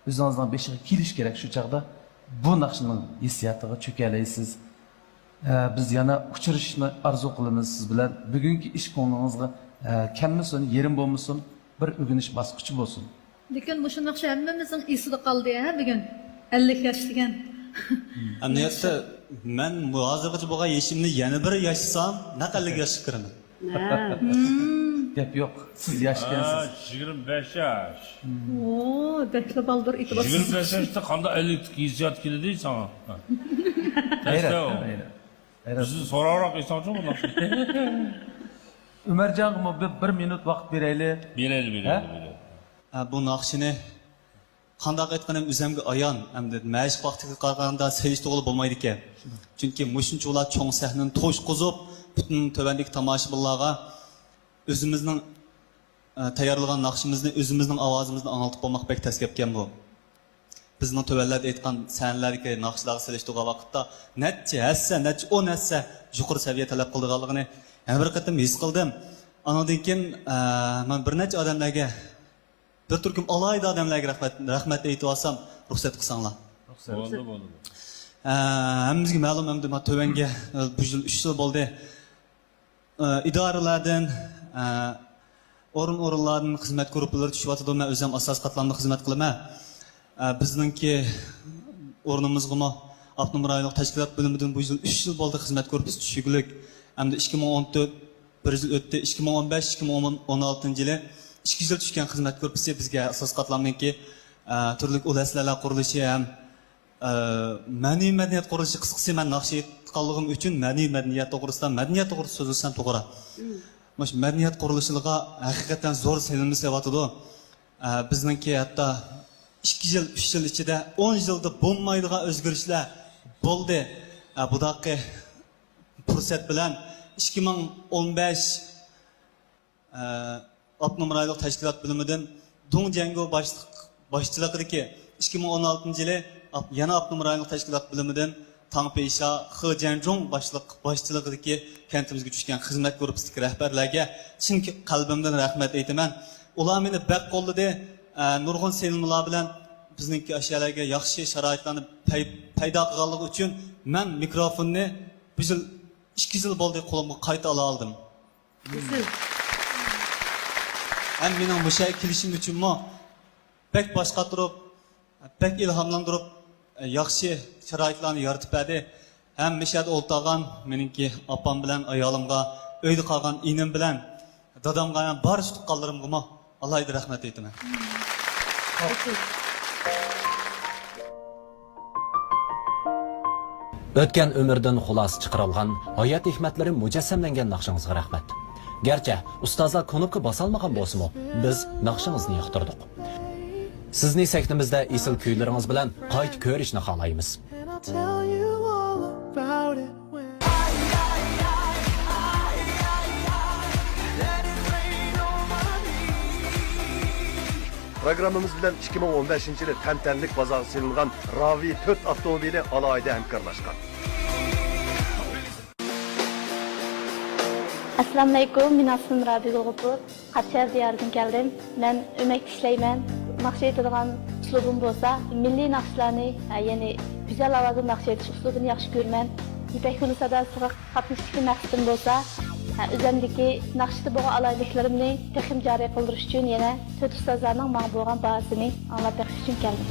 o'zingizning beshiga kelish kerak. Shu chaqda bu naqshning hissiyatiga cho'kalaysiz. Biz yana uchrashishni arzu qilamiz siz bilan. Bugungi ish ko'nglingizga kammisin, yerim bo'lmasin, bir o'rganish bosqichi bo'lsin. Lekin bu shunaqcha hammamizning esida qoldi bugun 50 yosh degan. Amniyatda men hozirgacha bo'lgan yoshimni yana bir yaşasam, naqalli yoshga kiraman. Gap yo'q. Siz yoshkansiz. 25 yaş. Oo, bekle baldır itibar. 25 yaşta qanda 50'lik hissiyat keldi sana. Hayır. Bizi sorarak insancı mı nasıl? Ömercan'ıma bir minut vaqt beraylik. Beraylik. Bu naqshini qandaq aytganim o'zimga ayon, hamda mashq vaqtiga qaraganda selishtirib bo'lmaydi ekan. Chunki mushunchalar cho'ng sahnani to'shqizib, butun tövəndəki tomoshabinlarga o'zimizning tayyorlagan naqshimizni, o'zimizning ovozimizni anglitib bo'lmoq bek tez kelgan bu. Bizning tövənlərdə aytgan sənlərə naqshlarga selishtirgan vaqtda necha hassa, necha 10 hassa yuqori saviya talab qilganligini yana bir qatam his qildim. Anadan keyin men bir necha odamlarga bir turkum alayda odamlarga rahmat aytib olsam, ruxsat qilsanglar. Bo'ldi. Hammamizga ma'lum endi men tövanga bu yil 3 yil bo'ldi. İdoralardan o'rinlardan xizmat guruhlari tushyotidi. Men o'zim asos qatlamda xizmat qilaman. Bizningki o'rnimizga avtonom rayonlik tashkilot bo'limidan bu yil 3 yil bo'ldi xizmat guruhi tushuglik. Hamda 2014 bir yil o'tdi. 2015-2016 yili 2 yil tushgan xizmat guruhi bizga asos qatlamdagi turli ulaslarlar qurilishi ham ma'naviy madaniyat qurilishi qisqasi men naqsh etganligim uchun ma'naviy madaniyat to'g'risida madaniyat to'g'risida so'zlasam to'g'ri. Mana shu madaniyat qurilishiga haqiqatan zo'r sevinib sevotidi. Bizningki hatto 2 yil, 3 yil ichida 10 yilda bo'lmaydigan o'zgarishlar bo'ldi. Bu daqi fursat bilan 2015 avtonom rayonlik tashkilot bo'limidan Dong Jango boshchiligidagi 2016 yili yana avtonom rayonlik tashkilot bo'limidan Tang Peisha, He Jianzhong boshchiligidagi kentimizga tushgan xizmat guruhining rahbarlariga chin qalbimdan rahmat aytaman. Ular meni bak qo'lladi. Nurg'un selimlar bilan bizningki ashyalarga yaxshi sharoitlarni paydo qilganligi uchun men mikrofonni bu yil 2 yil bo'ldi qo'limga qayta ola oldim. Hem mening bu şey kelishim uchunmi bek boshqa turib, bek ilhomlantirib, yaxshi sharoitlarni yaratib berdi. Hem mishada o'ltagan meningki opam bilan ayolimga, uyda qolgan inim bilan dadamga ham bor tuqqanlarimga Allohga rahmat aytaman. O'tgan umrdan xulos chiqarilgan hayot hikmatlari mujassamlangan naqshingizga rahmat. Gerçi ustozlar konubga bosalmagan bo'lsa-mu, biz naqshingizni yoqtirdik. Sizni sahnimizda esil kuylaringiz bilan qayta ko'rishni xohlaymiz. Programmamız bilan 2015 yılı tantanlik bozorga selingan Ravi 4 avtomobili alohida hamkorlashgan. Assalomu alaykum, men ismim Rabi G'ulg'upur. Qashqar diyoridan keldim. Men o'mak ishlayman. Naqsh etadigan uslubim bo'lsa, milliy naqshlarni, ya'ni go'zal ovozli naqsh etish uslubini yaxshi ko'raman. Ipak yo'li sadosiga qatnashishga maqsadim bo'lsa, o'zimdagi naqshda bo'lgan aloyidliklarimni texnik joriy qildirish uchun yana 4 ustozlarning menga bo'lgan bahosini anglab beqish uchun keldim.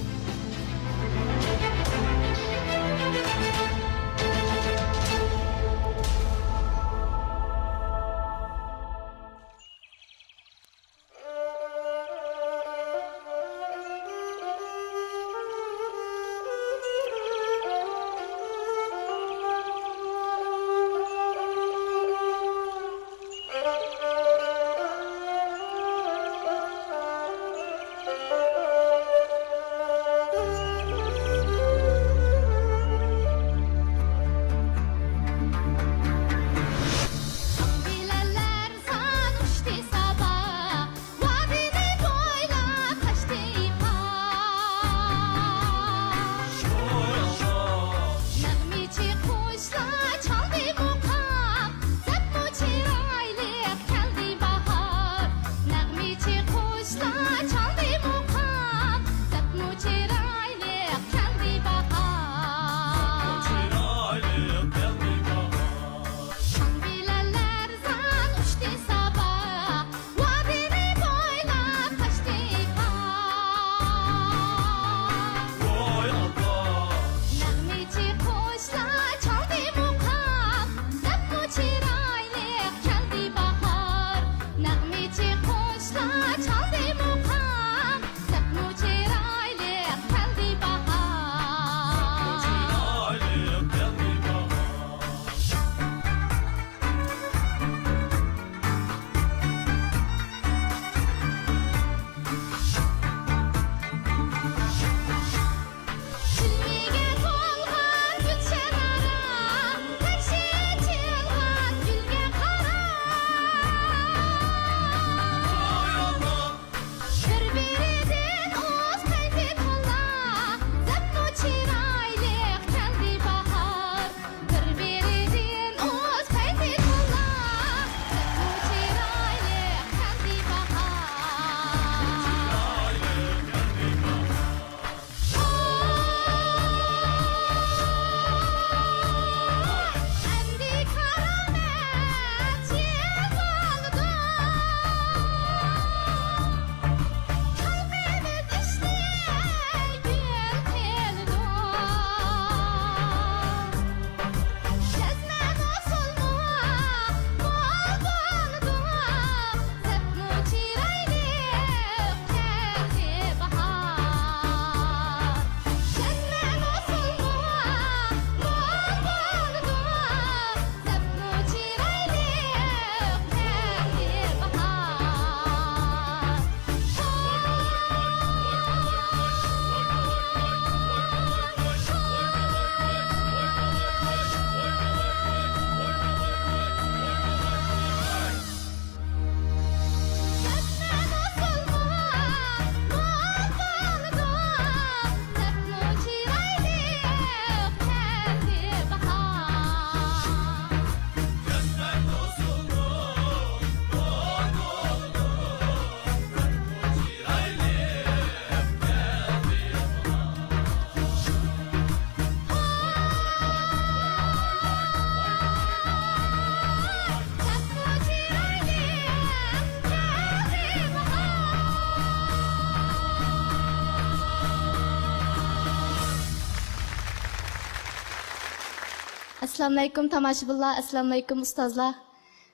Assalomu alaykum tomoshabinlar, assalomu alaykum ustozlar.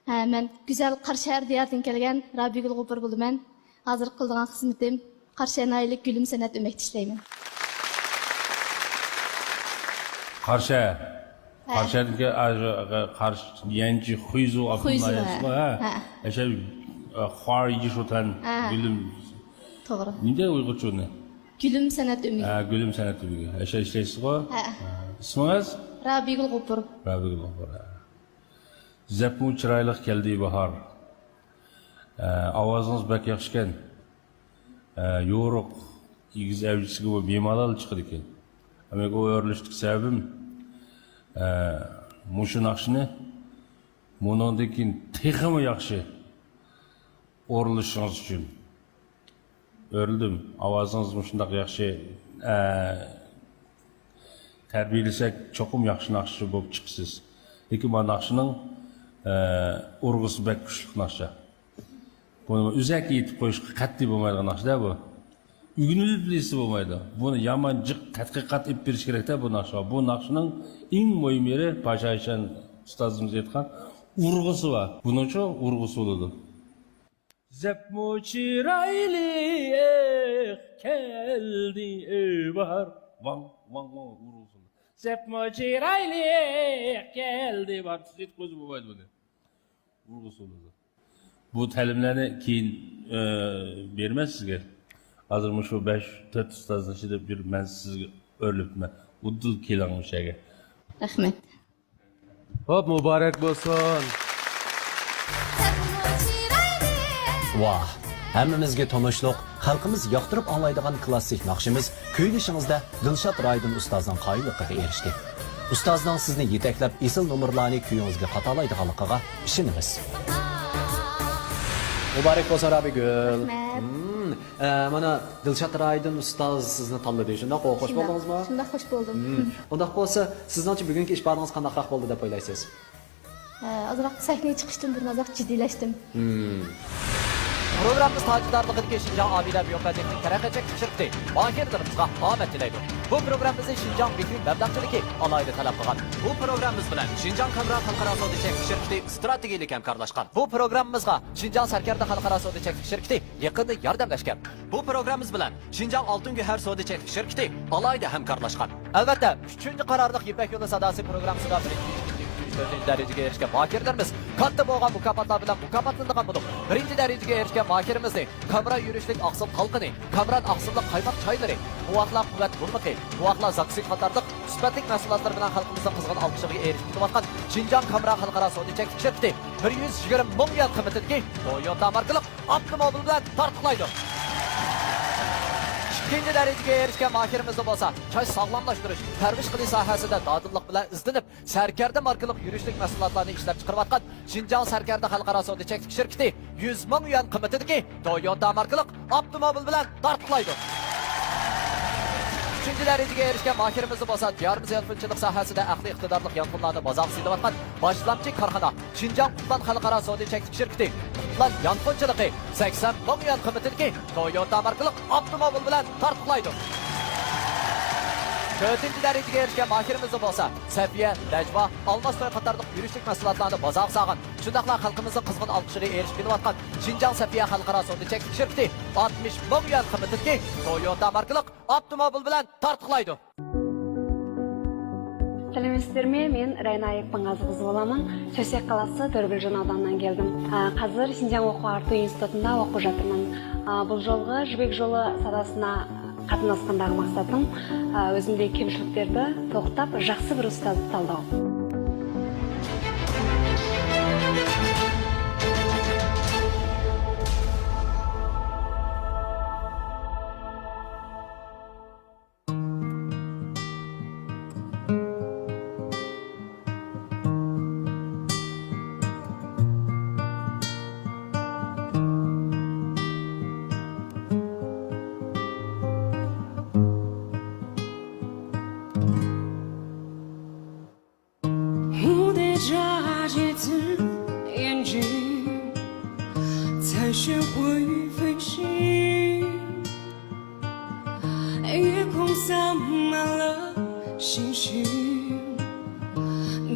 Men güzel Qarshahar diyardan kelgan Rabigul G'upur bo'laman. Hozir qilgan xizmatim Qarshahaylik Gülüm san'at o'makda ishlayman. Qarshi. Qarshidagi qarshi yangi Xuyzu Abdullayev ha. O'sha xoriji shotan Gülüm. To'g'ri. Nega Uyg'urcha uni? Gülüm san'at o'magi. Gülüm san'at o'magi. O'sha ishlaysiz-ku? İsmingiz? Rabigul G'upur. Rabigul G'upur. Zepmu chiroyli keldi bahor. Ovozingiz bak yaxshi ekan. Yo'ruq, egiz avjisiga bu bemalol chiqdi ekan. Ammo o'rlishlik sababim mushu naqshni bundan keyin texmi yaxshi o'rlishingiz uchun o'rildim. Ovozingiz shundoq yaxshi tarbiyalasak cho'qim yaxshi naqshchi bo'lib chiqsiz. Lekin bu naqshning urg'usi bak kuchli naqsha. Buni uzak yetib qo'yishga qat'iy bo'lmaydigan naqshda bu. Ugunilib bilisi bo'lmaydi. Buni yomon jiq tadqiqot qilib berish kerak-da bu naqshga. Bu naqshning eng muhim yeri Pashayshan ustozimiz aytgan urg'usi bor. Buning uchun urg'usi bo'ladi. Zepmu chiroyli keldi bahor. Vang vang vang urg'usi. Zepmu chiroyli keldi bahor. Siz qo'yib bo'lmaydi buni. Urg'usi bo'ladi. Bu ta'limlarni keyin bermas sizga. Hozir shu 5-4 ustozning ichida bir men sizga o'rlibman. Uddul keling o'shaga. Rahmat. Hop, muborak bo'lsin. Vah, hammamizga tanishliq, xalqimiz yoqtirib anglaydigan klassik naqshimiz kuylishingizda Dilshod Raydin ustozning qoyilligiga erishdi. Ustozning sizni yetaklab esil nomerlarni kuyingizga qatalaydiganligiga ishonamiz. Muborak bo'lsin Rabigul. Mana Dilshod Raydin ustoz sizni tanladi. Shundoq xush bo'ldingizmi? Shundoq xush bo'ldim. Undaq bo'lsa, sizning bugungi ish baringiz qanday bo'ldi deb o'ylaysiz? Ozroq sahnaga chiqishdim, bir nazoq jiddiylashdim. Programımız tacıdarlıqdaki Şinjan Abiler Biyopedik'in taraqqiyotchi shirkati mahirlarimizga omad tilaydi. Bu programımızı Şinjan Fikri Mabdaqchiligi alayda talab qilgan. Bu programımız bilan Şinjan Kamra xalqaro sodichek shirkati strategiyalik hamkorlashgan. Bu programımızga Şinjan Sarkarda xalqaro sodichek shirkati yaqinda yordamlashgan. Bu programımız bilan Şinjan Altın Güher sodichek shirkati alayda hamkorlashgan. Albatta, 3-chi qarorliq Ipak yo'li sadasi programmasida birinchi darajaga erishgan mahirlarimiz katta bo'lgan mukofotlar bilan mukofotlangan bo'lib, birinchi darajaga erishgan mahirimizni Kamra yurishlik aqsil xalqini, Kamran aqsillik qaymoq choylari, muvofiq quvvat bo'lmaqi, muvofiq zaksik qatorliq sifatli mahsulotlar bilan xalqimizning qizg'in olqishiga erishib kelayotgan Şinjan Kamra xalqaro sodichek shirkati 120 ming yuan qiymatidagi Toyota markali avtomobil bilan tarqalaydi. İkinci dereceye erişken mahirimiz olsa, çay sağlamlaştırış, terbiş qilish sohasida dadillik bilan izlanib, Sarkarda markalık yurishlik mahsulotlarni ishlab chiqarayotgan Şinjan Sarkarda xalqaro sodichek shirkati 100 ming yuan qiymatidagi Toyota markalık avtomobil bilan tarqalaydi. Üçüncü dereceye erişken mahirimiz olsa, diyarımız yanfınçılık sahasida aqli iqtidorlik yanfınlarni bozaq silayotgan boshlamchi korxona Şinjan Qutlan xalqaro sodichek shirkati Qutlan yanfınçılığı 80 ming yuan qiymatidagi Toyota markalık avtomobil bilan tarqalaydi. Dördüncü dereceye erişken mahirimiz olsa, Safiye, Necva, Almastoy qatorliq yurishlik mahsulotlarni bozaq sağın, shundaqla xalqimizning qizg'in olqishiga erishib kelayotgan Şinjan Safiye xalqaro sodichek shirkati 60 ming yuan qiymatidagi Toyota markalık avtomobil bilan tarqalaydi. Сәлеметсіздерме, мен Райна Екпаңғазықызы боламын. Сөсек қаласы Төрбілжан ауданынан келдім. Қазір Шинжаң оқу арту институтында оқып жатырмын. Бұл жолғы жібек жолы садасына қатынасқандағы мақсатым өзімде кемшіліктерді тоқтап, жақсы бір ұстазды талдау.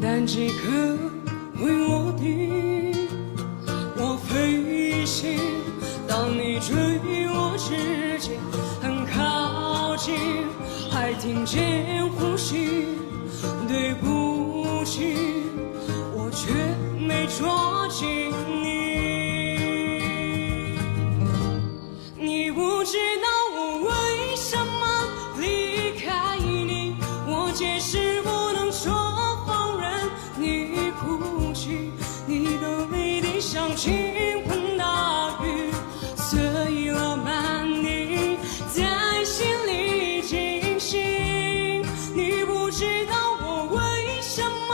但即刻会落地。我飞行，当你坠落之际，很靠近，还听见呼吸。对不起，我却没抓紧你。你不知道我为什么离开你，我解释不能说放任你哭泣，你的泪滴像倾盆大雨，碎了满地，在心里惊醒。你不知道我为什么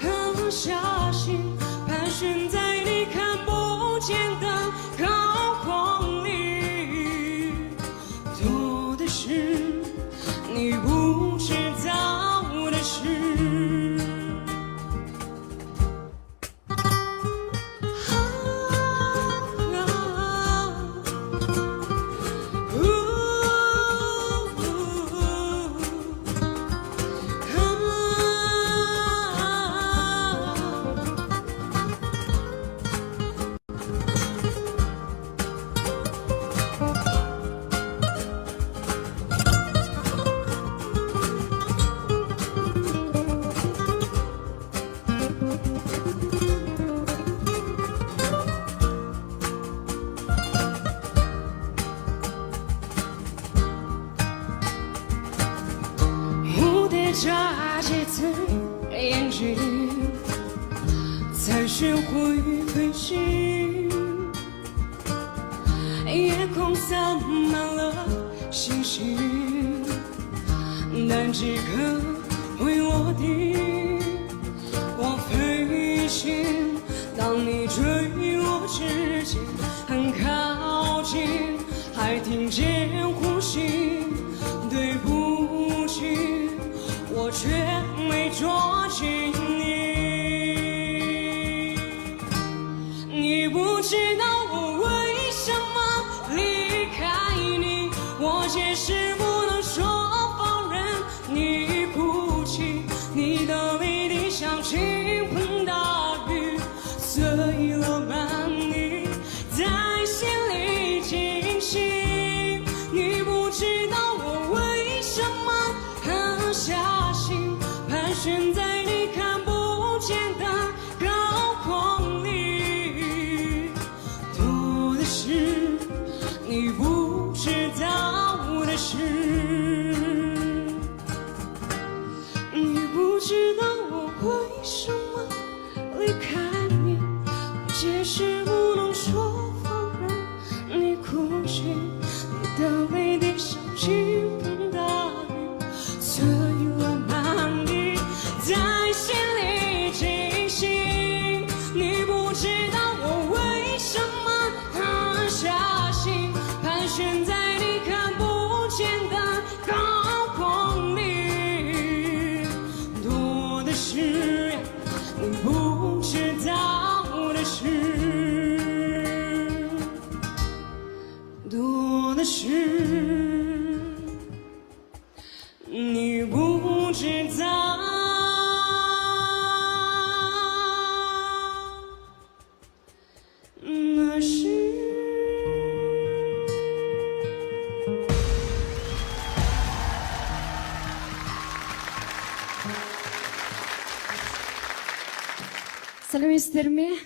狠下心，盘旋在你看不见的高空里，多的是你不知道的事。蝴蝶眨几次眼睛，才学会飞行。夜空洒满了星星，但即刻会落地。我飞行，当你坠落之际，很靠近，还听见呼吸。对不起，我却没抓紧你。你不知道我为什么离开你，我解释不能说放任你哭泣，你的泪滴像倾盆大雨，碎了满地，在心里惊醒。你不知道我为什么狠下心，盘旋在你看不见的高空里，多的是你不知道的事。你不知道我为什么离开你，解释不能说放任你哭泣，你的泪滴像倾盆大雨，碎了满地，在心里惊醒。你不知道我为什么狠下心，盘旋在你看不见的高空里，多的是你不知道的事，多的是你不知道的事。сәлеметсіздер ме?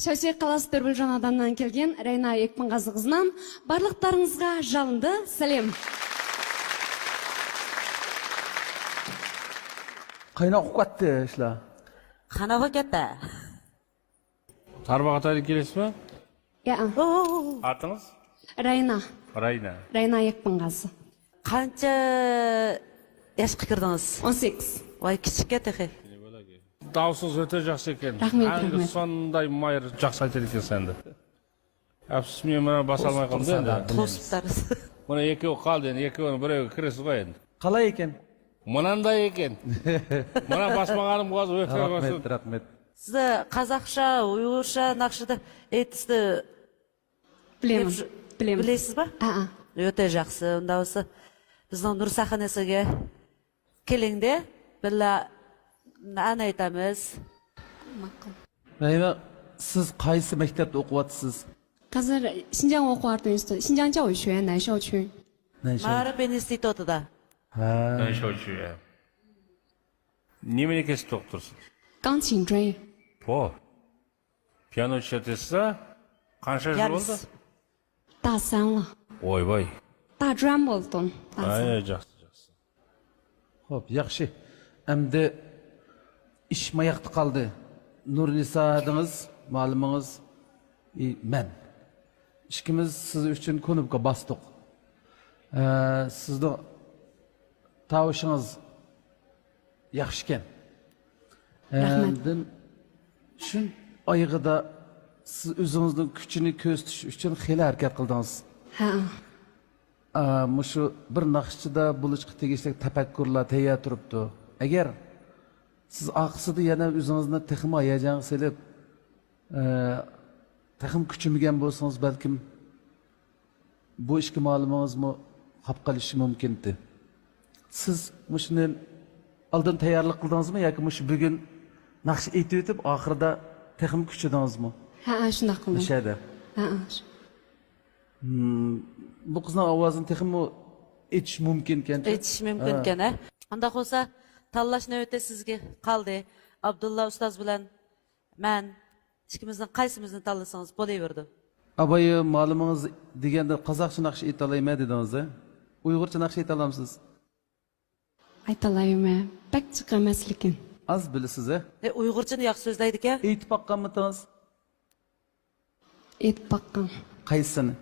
Шәушек қаласы Төрбілжан ауданынан келген Райна Екпінғазы қызынан барлықтарыңызға жалынды сәлем. Qaynoq uqatdi ishlar. Qanaqa katta? Тарбаға тайып келесіз бе? Атыңыз? Райна. Райна Екпінғазы. Қанша яшқа кірдіңіз? 18. Ой, кішікке тіхи. Дауысыңыз өте жақсы екен. Рахмет. Сондай майыр жақсы айтады екен сәнді. Әпсіз мен мұны баса алмай қалды енді. Тосыптарыз. Мұны екеуі қалды енді, екеуінің біреуі кіресіз ғой енді. Қалай екен? Мұнандай екен. Мұна басмағаным қазір өте рахмет. Сізді қазақша, ұйғырша, нақшыды айтысты білесіз ба? Өте жақсы. Онда осы біздің Нұр саханасыға келіңде, білі Nani aytamiz? Rayma, siz qaysi maktabda o'qiyapsiz? 他是新疆文化儿童新疆教育学院南校区。 Ma'rif institutida. Ha. Ben şoçuya. Nimeni kesip doktorsun? 钢琴专业。 Po. Piyano çalıyorsa kaç yaş oldu? 大三了， Oy vay. 大专oldum. 大三。 Ay жақсы. Xo'p, yaxshi. Endi ish mayaqti qoldi. Nurnisa dedingiz, ma'lumingiz, men. Ikkimiz siz uchun konubga bosdik. Sizni tavushingiz yaxshi ekan. Endi shu oyig'ida siz o'zingizning kuchini ko'rsatish uchun xiyla harakat qildingiz. Ha. Mushu bir naqshchida bulishga tegishli tafakkurlar tayyor turibdi. Agar siz oqsida yana o'zingizni texmo hayajonga selib, texim kuchimigan bo'lsangiz, balkim bu ishga ma'lumingizmi qolib qolishi mumkin edi. Siz mushuni oldin tayyorlik qildingizmi yoki mush bugun naqsh aytib o'tib oxirida texim kuchidingizmi? Ha, shunday qildim. O'shada. Ha. Bu qizning ovozini texmi aytish mumkin ekan. Aytish mumkin ekan, ha? Unda bo'lsa, tanlash navbati sizga qoldi. Abdulla ustoz bilan men ikkimizdan qaysimizni tanlasangiz bo'laverdi. Abayı ma'lumingiz deganda qozoqcha naqsh ayta olayman dedingiz. Uyg'urcha naqsh ayta olamsiz? Ayta olmayman. Pek chiq emas lekin. Az bilasiz, ha? Uyg'urchani yaxshi so'zlaydi ekan. Aytib boqqanmisiz? Aytib boqqan. Qaysini?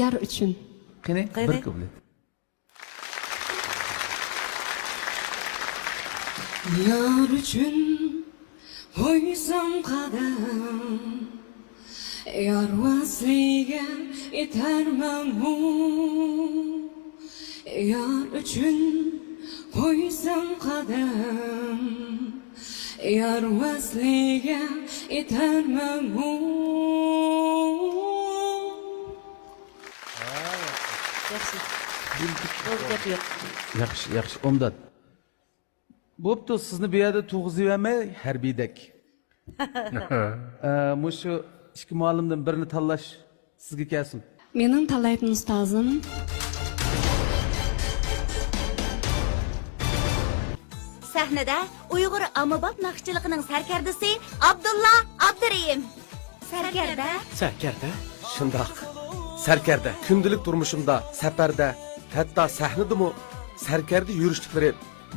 Yar uchun. Qani? Bir kublet. Yar uchun qo'ysam qadam, yar vasliga yetarman bu. Yar uchun qo'ysam qadam, yar vasliga yetarman bu. Yaxshi, yaxshi, omdod. Bo'pti, sizni bu yerda tug'izib vermay, harbiydek. Mushu ikki muallimdan birini tanlash sizga kelsin. Mening tanlaydigan ustozim Sahnada Uyg'ur ommabop naqshchiligining sarkardasi Abdulla Abdurayim. Sarkarda? Sarkarda? Shundoq. Sarkarda kundilik turmushimda, safarda, hatto sahnadimi sarkarda yurishliklari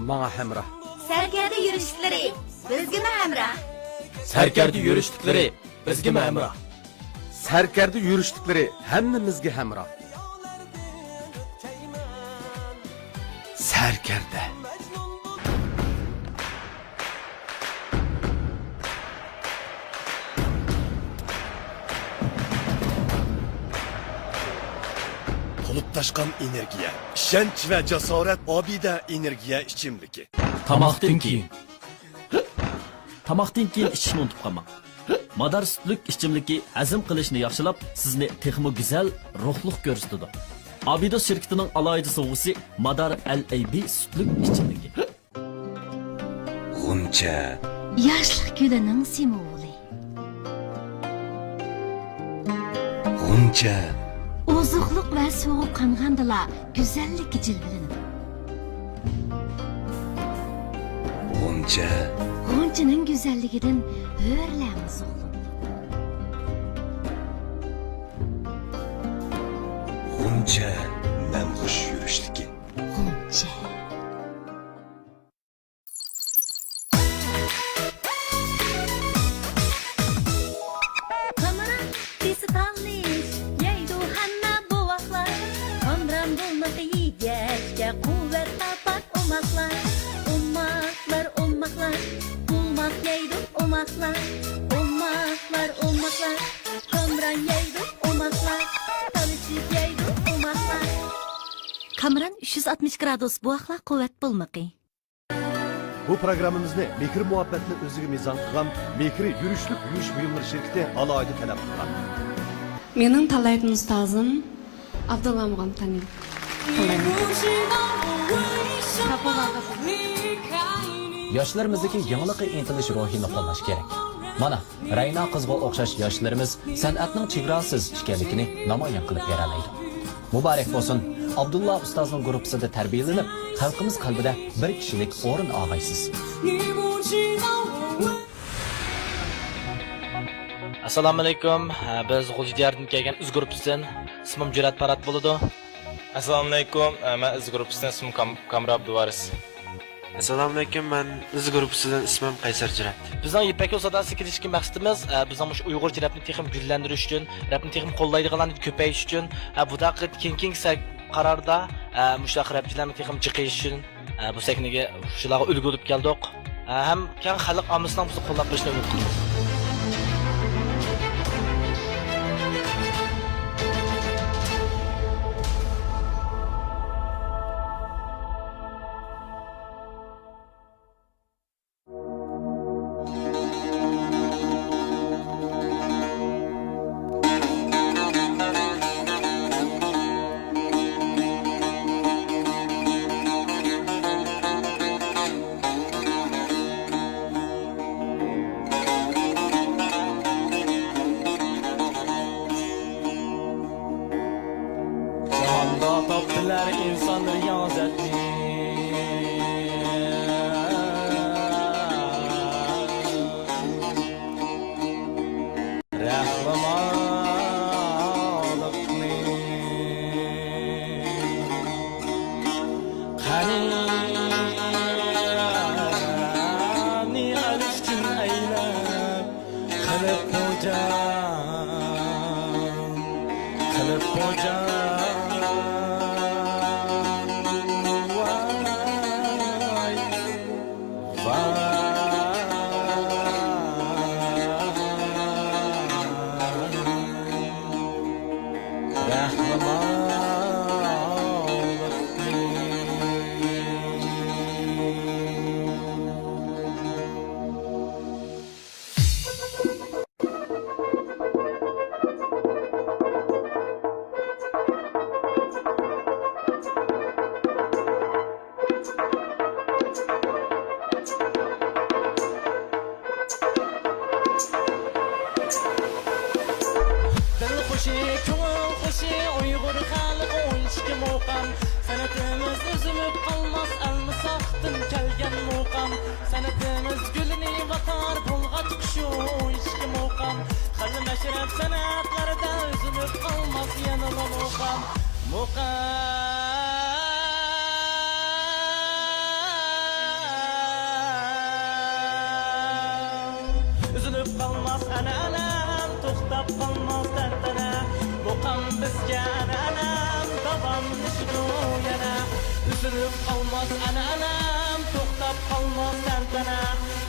menga hamroh. Sarkarda yurishliklari bizga hamroh. Sarkarda yurishliklari bizga hamroh. Sarkarda yurishliklari hammamizga hamroh. Sarkarda. Taşqan energiya, ishonch va jasorat obida energiya ichimligi. Tamoqdan keyin ichishni unutib qolmang. Madar sutlik ichimligi hazm qilishni yaxshilab, sizni texmo go'zal, ruhliq ko'rsatadi. Abidos shirkatining alohida sovg'asi Madar LAB sutlik ichimligi. G'uncha. Yoshlik gulining simvoli. G'uncha. Ozuqliq va sovuq qanğandala güzellik jilvilanadi. G'uncha. G'unchaning go'zalligidan hurlamiz o'g'lim. G'uncha namxush yurishligi. G'uncha. Kamran 360 gradus buaqla quvvat bulmaqi. Bu programımızda Mekir muhabbetini özüge mizan kılan Mekir yürüyüşlük yürüyüş buyumları şirketi alaydı talep kılan. Mening tanlaydigan ustozim Abdulla Muhammadani. yoshlarimizdagi yangilikqa intilish ruhini qo'llash kerak. Mana Rayna qizga o'xshash yoshlarimiz san'atning chegarasiz ekanligini namoyon qilib beralaydi. Muborak bo'lsin, Abdulla ustozning guruhida tarbiyalanib, xalqimiz qalbida bir kishilik o'rin olg'aysiz. Assalomu alaykum. Biz G'uljiyardan kelgan iz guruhidan ismim Jurat Parat bo'ladi. Assalomu alaykum. Men iz guruhidan ismim Kamra Abduvaris. Assalomu alaykum. Men iz guruhidan ismim Qaysar Jurat. Bizning Ipak yo'l sadosiga kirishga maqsadimiz bizning shu Uyg'ur rapini texim gullantirish uchun, rapni texim qo'llaydiganlarni ko'payish uchun, bu daqit keng qarorda mushtaq rapchilarni texim chiqish uchun bu sakniga shularga ulgu bo'lib keldik. Ham keng xalq omasining bizni qo'llab turishini umid qilamiz. inson riyozatni rahmonlikni qani alishtin aylab qilib po'ja Uyg'ur xalqi o'yishga muqam san'atimiz uzilib qolmas almisoqdan kelgan muqam san'atimiz gulini vatar bulg'at qushu o'yishga muqam xil mashrab san'atlarida uzilib qolmas yanala muqam uzilib qolmas an'anam to'xtab qolmas tantana muqam bizga an'anam davomlashdi yana uzilib qolmas an'anam to'xtab qolmas tantana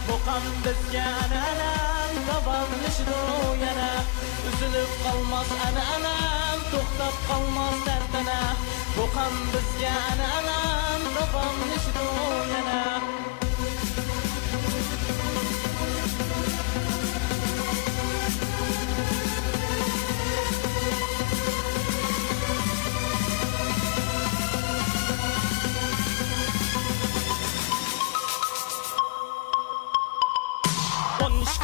muqam bizga an'anam davomlashdi yana uzilib qolmas an'anam to'xtab qolmas tantana muqam bizga an'anam davomlashdi yana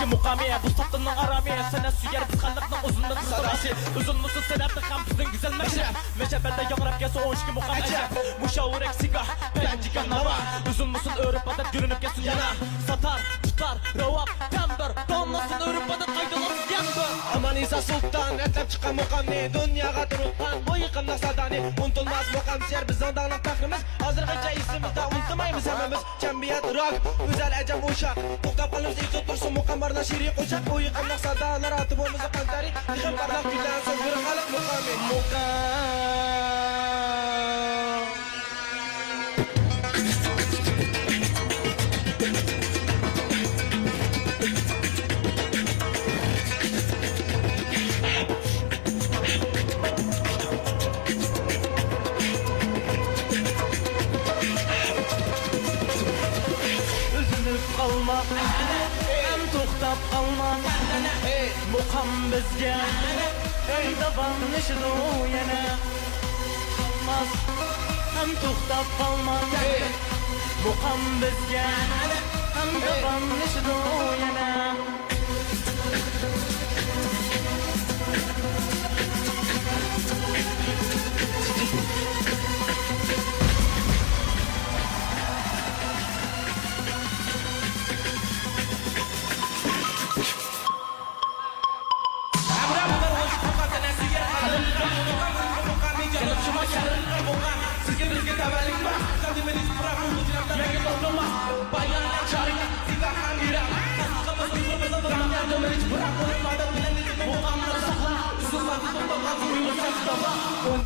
Mukamiye bu saptının aramiye Sana süyer biz kallıkның uzunluğun sarası Uzun musun senatlı ham bizden güzel meşrep Meşebelde yangrap gelsin o işki mukam ecep Muşavur eksika bencika nava Uzun musun örüp adet görünüp gelsin yana Satar, tutar, ravap, tembir Donlasın örüp adet kaydılasın yandır Aman İsa Sultan etlep çıkan mukamni Dünyaya duruktan bu yıkımda sadani Untulmaz mukam siyer bizden dağlık takrimiz Hazırgıca isimizde unutmayımız hemimiz Cembiyet, rock, güzel ecem uşak Muqtab qalımız ilk tuttursun mukam barda şiiri qo'shaq u yiqimliq sadalar atib o'rimizni qantari yig'ib bardoq kuydan so'ng bir xalq muqami üzülüp qalmaq to'xtab qolmas muqam bizga davomlashdi yana qolmas ham to'xtab qolmas muqam bizga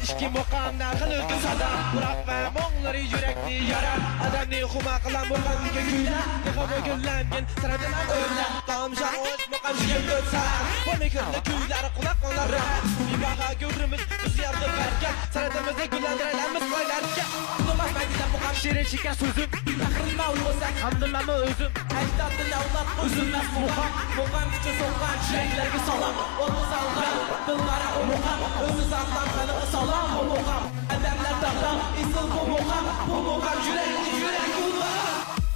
İşki mukam narxın özgün sada Burak ve monları yürekli yarar Adamni xuma qılan burqan ülke güyler Yıqamı güllengen sıradılar öyle Qalmışa oç mukam şiyen götsen Bu mikirli güyler kulak onlar rahat Bir bağa görürümüz biz yardı berken Sıradımızı güllendirelenmiz koylarken Bulunmaz bendiden mukam şirin şiken sözüm Akırınma uygusak hamdımamı özüm Ecdadı lavlat üzülmez mukam Mukam küçü soğukan şireklergi salam Onu salgan dıllara o mukam Özü sağlam kanı salam o mukam Ademler dağlam isil bu mukam yürek kullar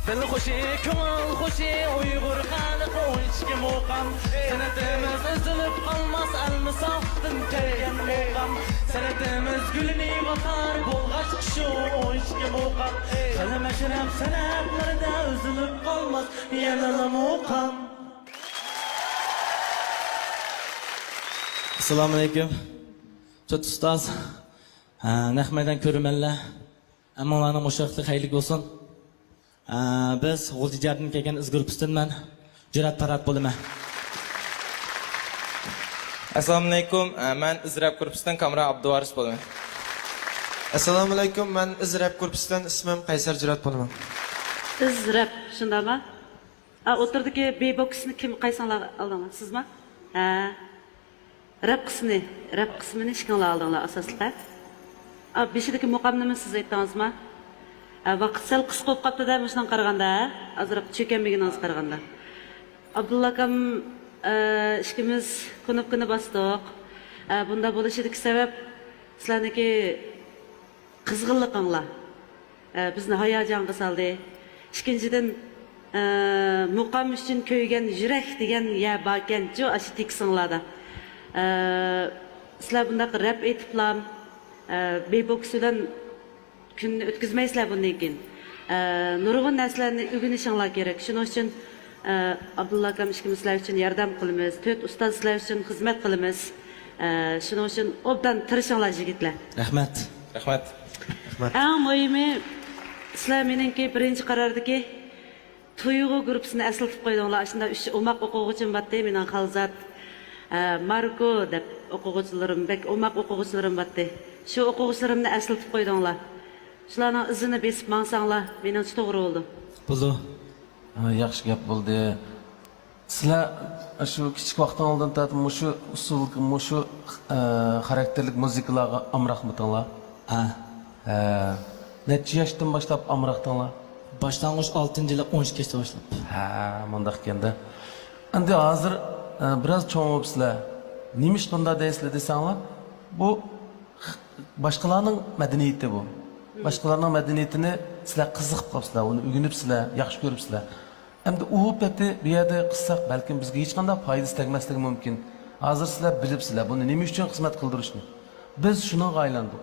Dil hoşi, köngül hoşi, Uygur xalq o'yishki muqam San'atimiz üzülüp qalmas almisoqdan kelgan muqam San'atimiz gulini botar bo'lg'ach shu o'yishki muqam Qalamashrab san'atlarda üzülüp qalmas yanala muqam Assalomu alaykum. Çok ustoz. Nahmaydan ko'rmanlar. Ammolarning mushaqli xayrli bo'lsin. Biz G'uljijardan kelgan iz grupasidanman. Jurat Parat bo'laman. Assalomu alaykum. Men Izrab gruppasidan Kamra Abduvaris bo'laman. Assalomu alaykum, men Izrab gruppasidan ismim Qaysar Jurat bo'laman. Izrab, shundaymi? O'tirdiki B-boxni kim qaysanlar aldinglar? Sizmi? Rap qismini ishinglar aldinglar asosida. Beshidagi muqamni siz aytdingizmi? Vaqt sal qisqa bo'lib qolibdi-da, shundan qaraganda, azroq cho'kanmagingiz qaraganda. Abdulla akam ishimiz kuni bosdik. Bunda bo'lishidagi sabab sizlarniki qizg'inliqinglar. Bizni hayajonga soldi. Ikkinchidan muqam uchun ko'ygan yurak degan ya bakan jo ashi teksinglarda. Sizlar bundaq rap aytiblar, B-box bilan kunni o'tkazmaysizlar bundan keyin. Nurg'un narsalarni o'rganishinglar kerak. Shuning uchun Abdulla akam ishimiz sizlar uchun yordam qilamiz. 4 ustoz sizlar uchun xizmat qilamiz. Shuning uchun obdan tirishinglar yigitlar. Rahmat. Eng muhimi sizlar meningki birinchi qarordagi Tuyg'u guruhini aslatib qo'ydinglar. Shunda 3 umoq o'quvchim batdi, mening Xalzat, Marko deb o'quvchilarim, bek umoq o'quvchilarim batdi. Shu o'quvchilarimni aslatib qo'ydinglar. Shularning izini besib mansanglar, meningcha to'g'ri bo'ldi. Bo'ldi. Yaxshi gap bo'ldi. Sizlar shu kichik vaqtdan oldin tatib shu usul, shu xarakterlik muzikalarga amroqmitinglar? Necha yoshdan boshlab amroqdinglar? Başlangıç 6-yılı 12 yaşta başlap. Mundaq ekanda. Endi hozir biraz cho'ng bo'libsizlar. Nima ish qildi deysizlar desanglar, bu boshqalarning madaniyati bu. Boshqalarning madaniyatini sizlar qiziqib qolibsizlar, uni o'rganibsizlar, yaxshi ko'ribsizlar. Endi u paytda bu yerda qilsak, balkim bizga hech qanday foydasi tegmasligi mumkin. Hozir sizlar bilibsizlar, buni nima uchun xizmat qildirishni. Biz shunga aylandik.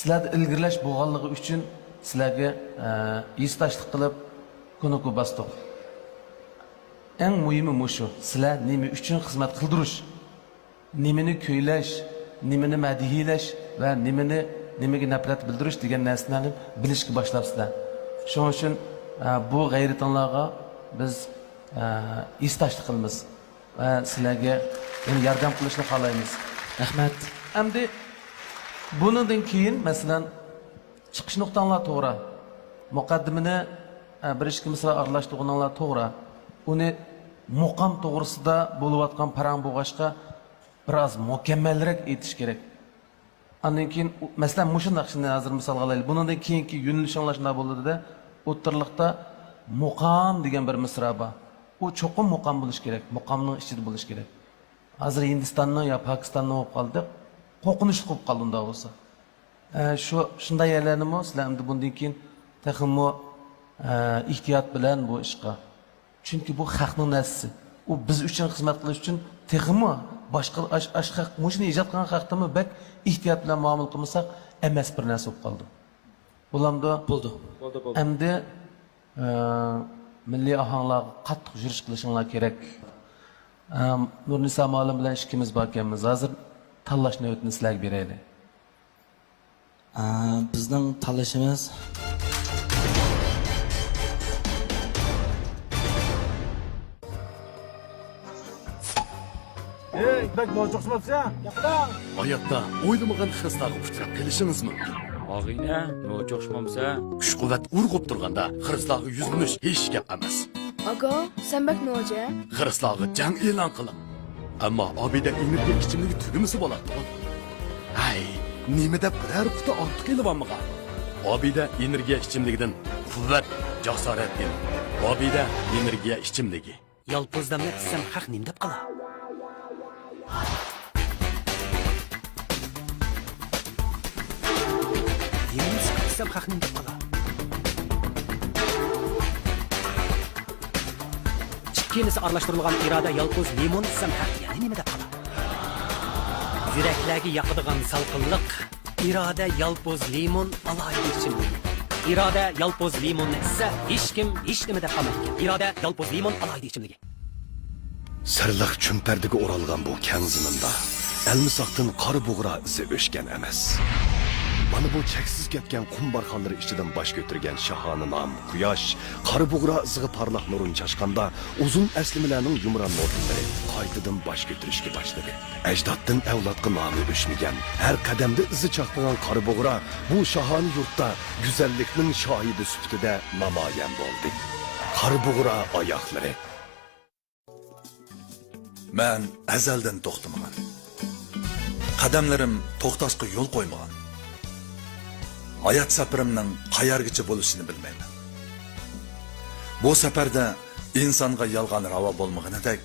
Sizlarni ilgirlash bo'lganligi uchun sizlarga yuztashlik qilib ko'nikib bosdik. Eng muhimi shu, sizlar nima uchun xizmat qildirish, nimani ko'ylash, nimani madhiyalash va nimaga nafrat bildirish degan narsalarni bilishga boshlabsizlar. Shuning uchun bu g'ayratinglarga biz yuztashlik qilamiz va sizlarga yordam qilishni xohlaymiz. Rahmat. Endi bundan keyin masalan chiqish nuqtanglar to'g'ri. Muqaddimani bir ikki misra aralashtirganlar to'g'ri. Uni muqam to'g'risida bo'layotgan parang bo'g'ashqa biroz mukammalroq aytish kerak. Undan keyin masalan mushundaq shuni hozir misol qilaylik. Bundan keyingi yo'nalishinglar shunday bo'ladi-da, o'tirliqda muqam degan bir misra bor. U cho'qim muqam bo'lish kerak, muqamning ichida bo'lish kerak. Hozir Hindistonning yo Pokistonning bo'lib qoldi, qo'rqinchli bo'lib qoldi unda bo'lsa. Shunday yerlarnimi sizlar endi bundan keyin texmo ehtiyot bilan bu ishga Chunki bu xalqning narsasi. U biz uchun xizmat qilish uchun texmi boshqa xalq, shuni ijod qilgan xalqdami bak ehtiyot bilan muomala qilmasak, emas bir narsa bo'lib qoldi. Bo'lamdi? Bo'ldi. Endi milliy ohanglarga qattiq yurish qilishinglar kerak. Nurnisa Molim bilan ishimiz bor ekanmiz. Hozir tanlash navbatini sizlarga beraylik. Bizning tanlashimiz bak nojo'xshimatsa hayotda o'ylamagan xiristlarga uchrab kelishingiz mumkin. Og'ina, nojo'xshimamsa, Kuch-quvvat urg'ib turganda xiristlarga yuzlanish hech gap emas. Aga, sen bak noja? Xiristlarga jang e'lon qiling. Ammo Obida energiya ichimligi tugimisi bo'ladi. Hay, nima deb biror quti ortiq kelib olmagan. Obida energiya ichimligidan quvvat, jasorat keldi. Obida energiya ichimligi. yolpo'zdamni qilsam haq nim deb qala. Yemin qilsam haq nim deb qala. Ikkinisi aralashtirilgan iroda yolpo'z limon qilsam haq yana nima deb qala. Yuraklarga yoqadigan salqinliq iroda yolpo'z limon alayhi ichimligi. İrade yalpoz limonni issa hech kim hech nima deb qolmaydi. İrade yalpoz limon alaydi ichimligi. Sirliq chumpardiga o'ralgan bu kang ziminda almisoqdan qora bug'ra izi o'shgan emas. Mana bu cheksiz ketgan qum barxanlari ichidan bosh ko'targan shahona nom quyosh qora bug'ra iziga parlaq nurun chashqanda uzun aslimalarning yumron nurlari qaytadan bosh ko'tarishga boshladi. Ajdoddan avlodga nomi o'chmagan, har qadamda izi chaqnagan qora bug'ra bu shahona yurtda go'zallikning shohidi sifatida namoyon bo'ldi. Qora bug'ra oyoqlari Men azaldan to'xtamagan. Qadamlarim to'xtashga yo'l qo'ymagan. Hayat safarimning qayergacha bo'lishini bilmayman. Bu safarda insonga yolg'on ravo bo'lmaganidek,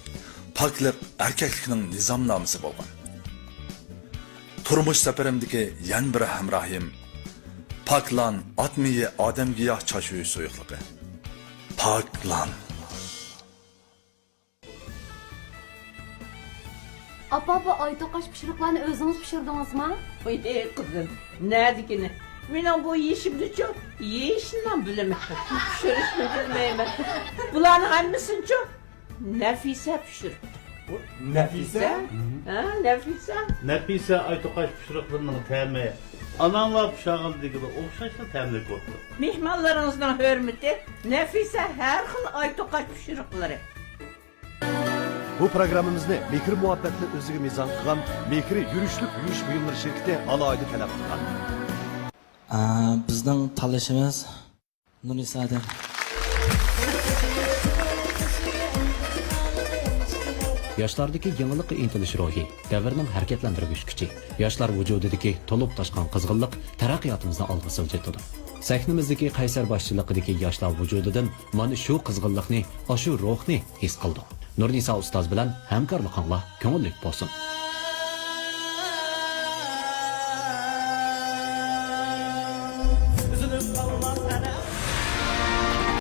poklik erkaklikning nizomnomasi bo'lgan. Turmush safarimdagi yana bir hamrohim Poklan otmiyi odamgiyoh choshuvi suyuqligi. Poklan. Apa bu aytoqaş pişiriqlarni o'zingiz pishirdingizmi? Ey qizim, nədikini? Mening bu yeyishimni çok, yeyishimdan bilaman. Pishirishni bilmayman. Bularning hammasini-chi Nafisa pishirib. Nafisa? Ha, Nafisa? Nafisa aytoqaş pişiriqlarının təmi ananlar pişirgan degili o'xshashli ta'mli ko'rdi. Mehmonlaringizning hurmati, Nafisa har xil aytoqaş pishiriqlari. Bu programımızda Mekir muhabbetini özüge mizan kılan Mekir'i yürüyüşlük yürüyüş buyumları şirketi alaydı talep kılan. Bizning tanlashimiz Nurisadir. Yoshlardagi yangilikqa intilish ruhi, davrning harakatlantirgich kuchi, yoshlar vujudidagi to'lib toshgan qizg'inlik taraqqiyotimizni olg'a siljitadi. Sahnimizdagi Qaysar boshchiligidagi yoshlar vujudidan mana shu qizg'inlikni, shu ruhni his qildi. Nurnisa ustoz bilan hamkorliginglar ko'ngillik bo'lsin. Üzülüp